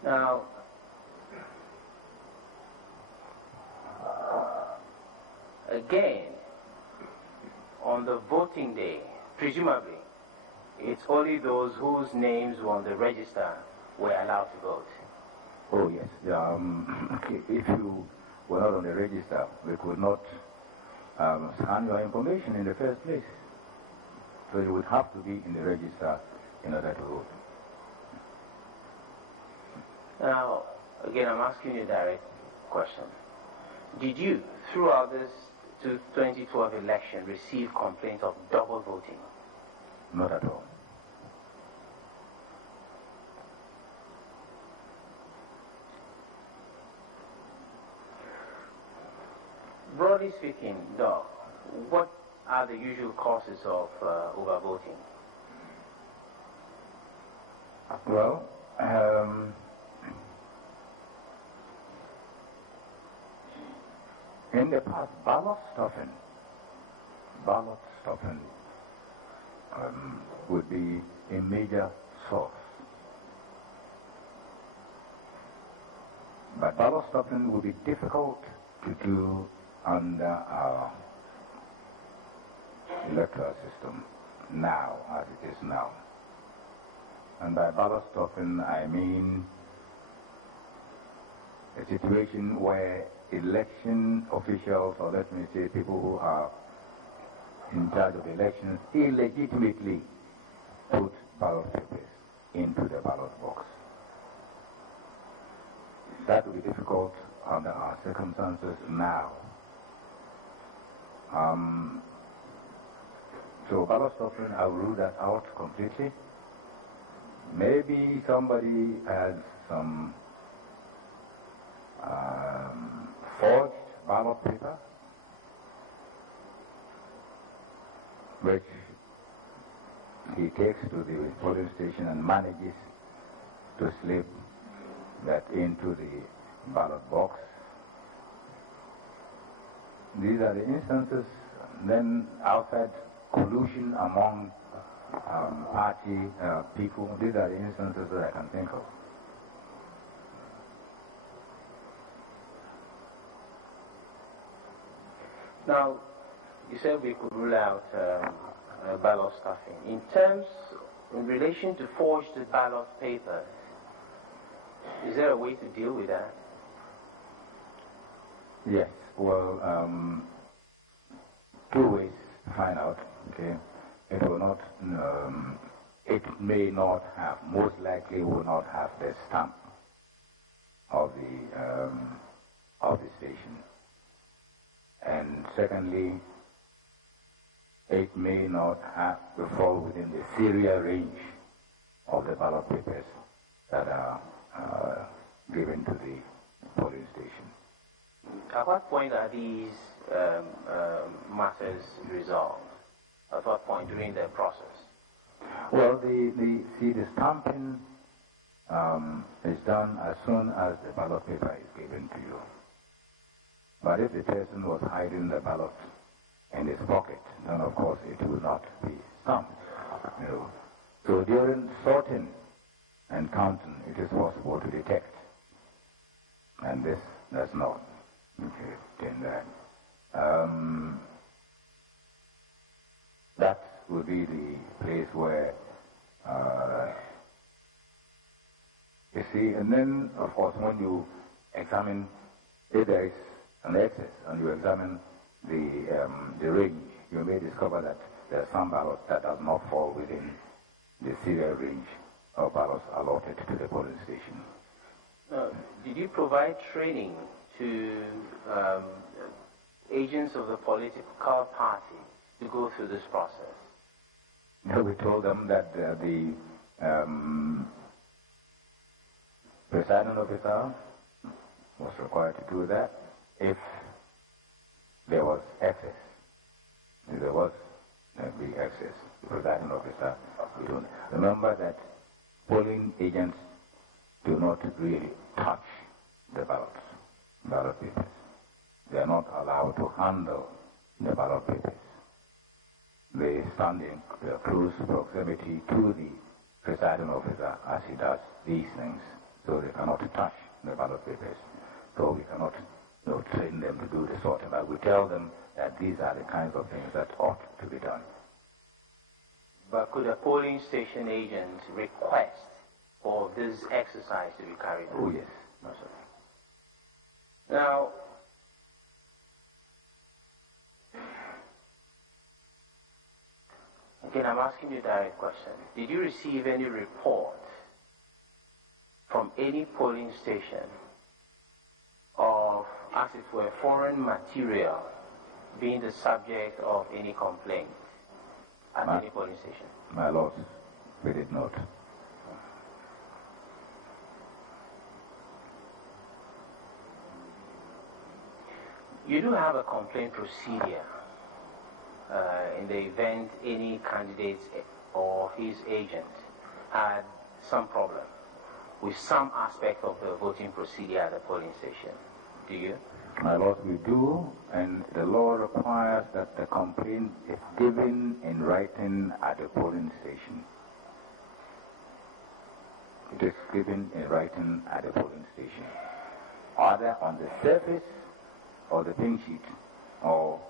Now, again, on the voting day, presumably, it's only those whose names were on the register were allowed to vote. Oh yes. If you were not on the register, we could not scan your information in the first place. So you would have to be in the register in order to vote. Now, again, I'm asking you a direct question. Did you, throughout this 2012 election, receive complaints of double voting? Not at all. Broadly speaking, though, what are the usual causes of overvoting? Well, in the past, ballot stuffing would be a major source. But ballot stuffing would be difficult to do under our electoral system now, as it is now. And by ballot stuffing, I mean a situation where election officials, or let me say people who are in charge of elections, illegitimately put ballot papers into the ballot box. that would be difficult under our circumstances now. So ballot stuffing, I will rule that out completely. Maybe somebody has some forged ballot paper, which he takes to the polling station and manages to slip that into the ballot box. These are the instances. Then outside collusion among party people, these are the instances that I can think of. Now, you said we could rule out ballot stuffing. In relation to forged ballot papers, is there a way to deal with that? Yes, well, two ways to find out. Okay, it will not. It may not have. Most likely, will not have the stamp of the station. And secondly, it may not have to fall within the serial range of the ballot papers that are given to the polling station. At what point are these matters resolved? At what point during the process? Well, the stamping is done as soon as the ballot paper is given to you. But if the person was hiding the ballot in his pocket, then of course it will not be stamped. You know. So during sorting and counting, it is possible to detect, and this does not. Okay, then that would be the place where you see, and then of course when you examine if there is an excess and you examine the range, you may discover that there are some ballots that does not fall within the serial range of ballots allotted to the polling station. Did you provide training to agents of the political party to go through this process? No, we told them that the presiding officer was required to do that if there was excess. If there was the excess, the presiding officer, we don't. Remember that polling agents do not really touch the ballot papers. They are not allowed to handle the ballot papers. They stand in close proximity to the presiding officer as he does these things, so they cannot touch the ballot papers. So we cannot train them to do the sorting, but we tell them that these are the kinds of things that ought to be done. But could a polling station agent request for this exercise to be carried out? Oh, yes. Now, again, I'm asking you a direct question. Did you receive any report from any polling station of, as it were, foreign material being the subject of any complaint at any polling station? My lord, we did not. You do have a complaint procedure in the event any candidate or his agent had some problem with some aspect of the voting procedure at the polling station. Do you? My lord, we do, and the law requires that the complaint is given in writing at the polling station. It is given in writing at the polling station, either on the surface or the pink sheet or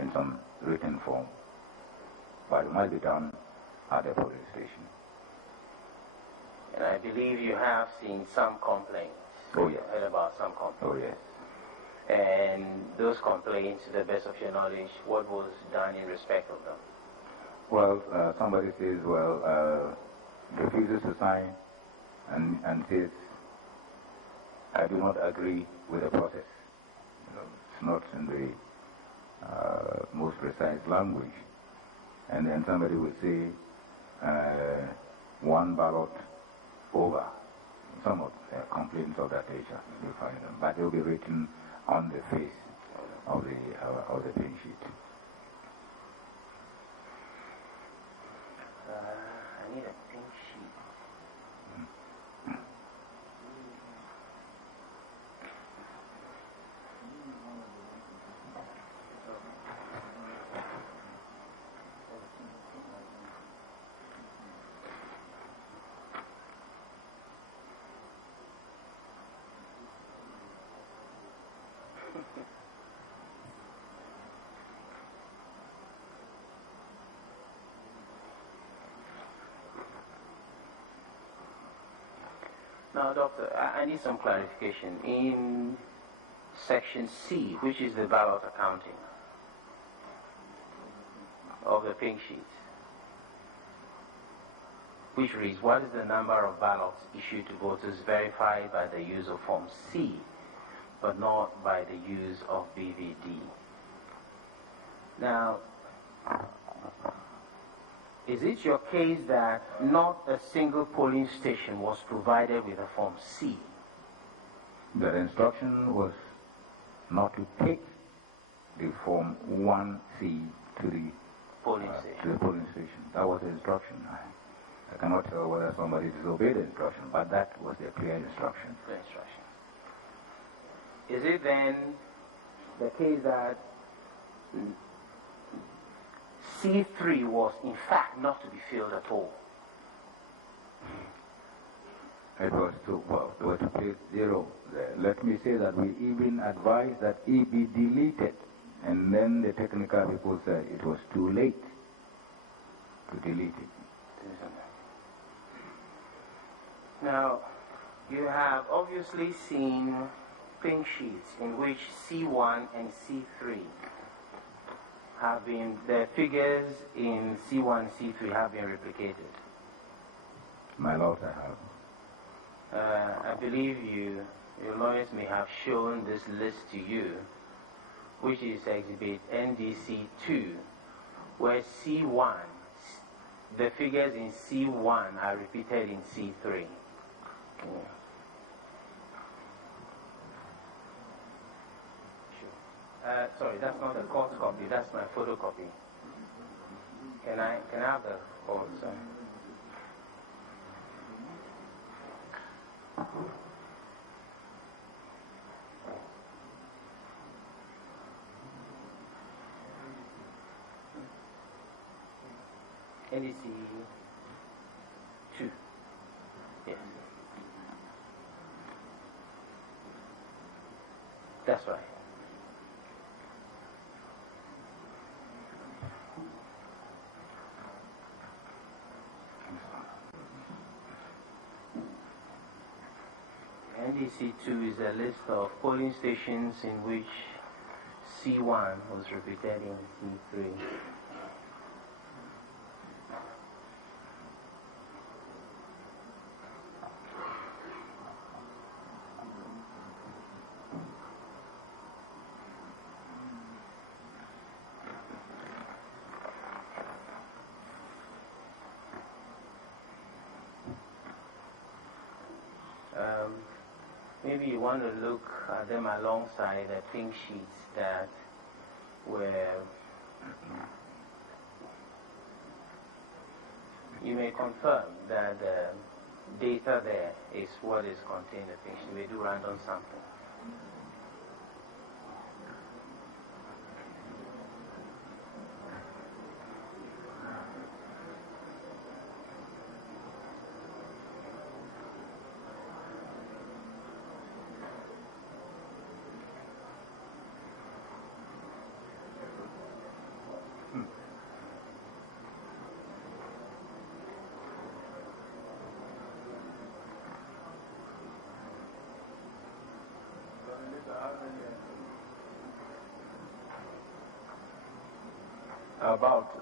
in some written form. But it must be done at the polling station. And I believe you have seen some complaints. Oh, yes. Heard about some complaints. Oh, yes. And those complaints, to the best of your knowledge, what was done in respect of them? Well, somebody says, refuses to sign and says I do not agree with the process. It's not in the most precise language. And then somebody will say, one ballot over. Some of complaints of that nature, you find them, but they'll be written on the face of the pin sheet. I need a pin sheet. Now, Doctor, I need some clarification. In Section C, which is the ballot accounting of the pink sheets, which reads, what is the number of ballots issued to voters verified by the use of Form C, but not by the use of BVD? Now, is it your case that not a single polling station was provided with a Form C? The instruction was not to take the Form 1C to the polling station. That was the instruction. I cannot tell whether somebody disobeyed the instruction, but that was the clear instruction. The instruction. Is it then the case that C3 was in fact not to be filled at all? It was to place 0 there. Let me say that we even advised that it be deleted, and then the technical people said it was too late to delete it. Now, you have obviously seen pink sheets in which C1 and C3 have been, the figures in C1 and C3 have been replicated. My lord, I have. I believe your lawyers may have shown this list to you, which is Exhibit NDC2, where C1, the figures in C1 are repeated in C3. Sorry, that's not the court copy, that's my photocopy. Can I have the court, sir? NDC 2. Yes. That's right. NDC2 is a list of polling stations in which C1 was repeated in C3. Maybe you want to look at them alongside the pink sheets that were, you may confirm that the data there is what is contained in the pink sheet. We do random sampling.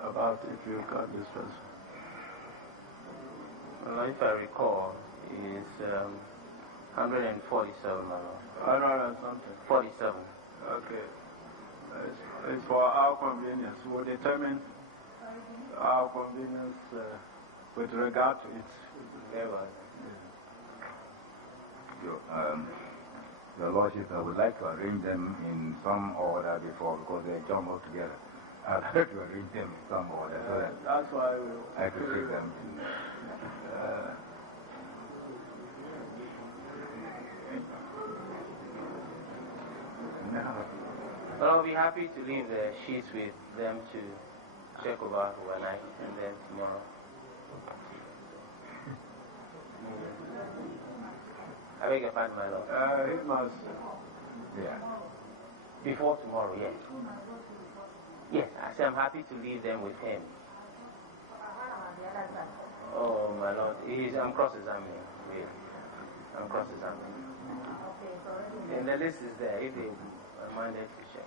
About if you got this person. Well, if I recall, is 147, my lord. 100 and something. 47. Okay. It's for our convenience. We'll determine our convenience with regard to it. Very well. Your Lordship, I would like to arrange them in some order before, because they jump all together. I'd like to arrange them in some order so that that's why I could take them. Well, I'll be happy to leave the sheets with them to check over overnight and then tomorrow. I beg your pardon, my lord. It must. Yeah. Before tomorrow, yes. Yes, I say I'm happy to leave them with him. Oh, my lord, I'm cross-examining. Really. I'm cross-examining. And the list is there if they are minded to check.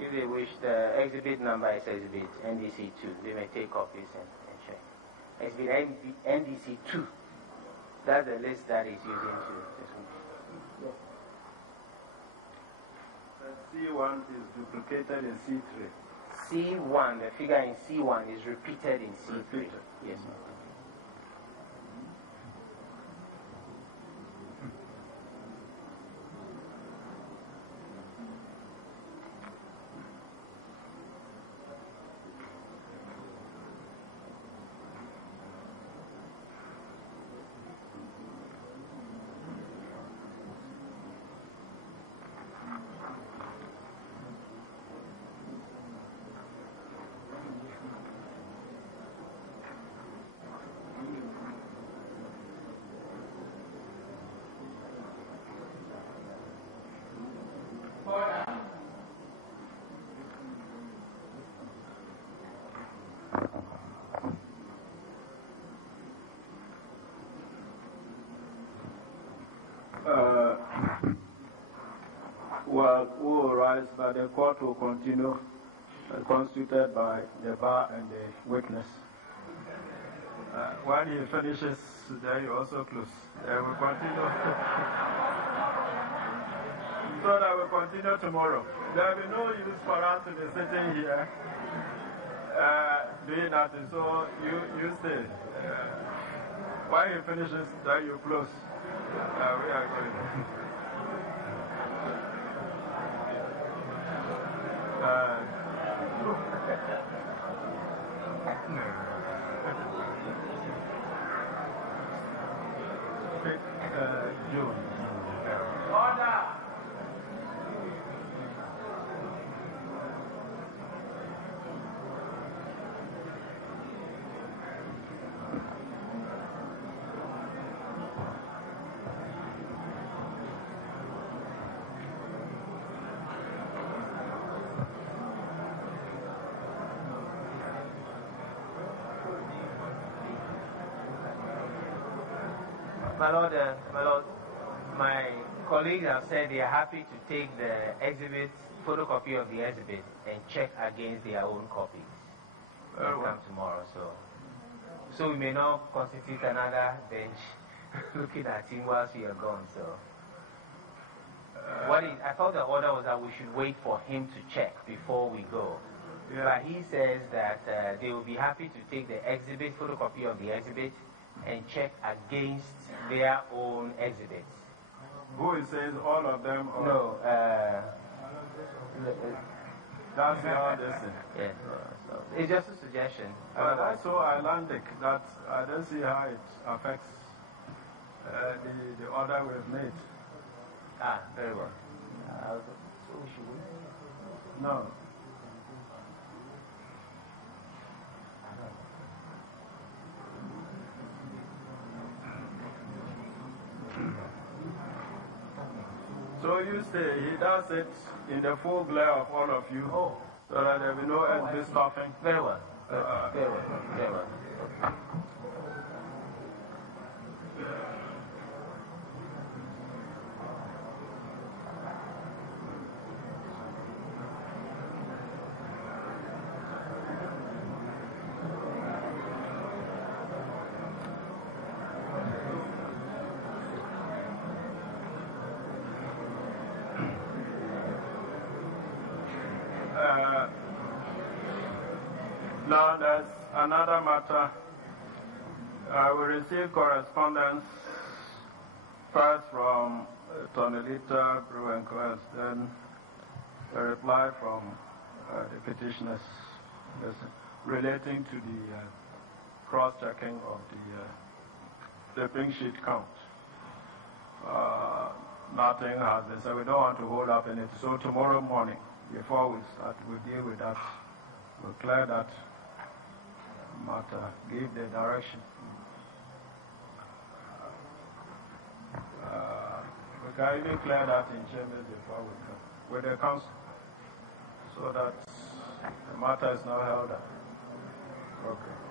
If they wish, the exhibit number is exhibit NDC2. They may take copies and check. Exhibit NDC2. That's the list that is using to. Yes. C1 is duplicated in C3. C1, the figure in C1 is repeated in C3. Repeated. Yes, ma'am. Well, we will rise, but the court will continue, constituted by the bar and the witness. When he finishes, then you also close. Then we continue. So that we continue tomorrow. There will be no use for us to be sitting here doing nothing. So you stay. When he finishes, then you close. We are going. June. Order! My Lord, my colleagues have said they are happy to take the exhibit, photocopy of the exhibit, and check against their own copies. They'll come tomorrow, so we may not constitute another bench looking at him whilst we are gone. So, I thought the order was that we should wait for him to check before we go. Yeah. But he says that they will be happy to take the exhibit, photocopy of the exhibit, and check against their own exhibits. Who is saying all of them? Or No, that's the other thing. Yeah, so it's just a suggestion. But that's so Icelandic that I don't see how it affects the order we've made. Ah, very well. So we should wait? No. So you say he does it in the full glare of all of you, so that there will be no SB stuffing. Very well. Very well. Very well. Now there's another matter. We received correspondence first from Tonelita Bruenquist, then a reply from the petitioners relating to the cross-checking of the pink sheet count. Nothing has been said. We don't want to hold up in it. So tomorrow morning, before we start, we'll deal with that. We'll clear that matter, give the direction. We can even clear that in chambers before we come with the council, so that the matter is not held up. Okay.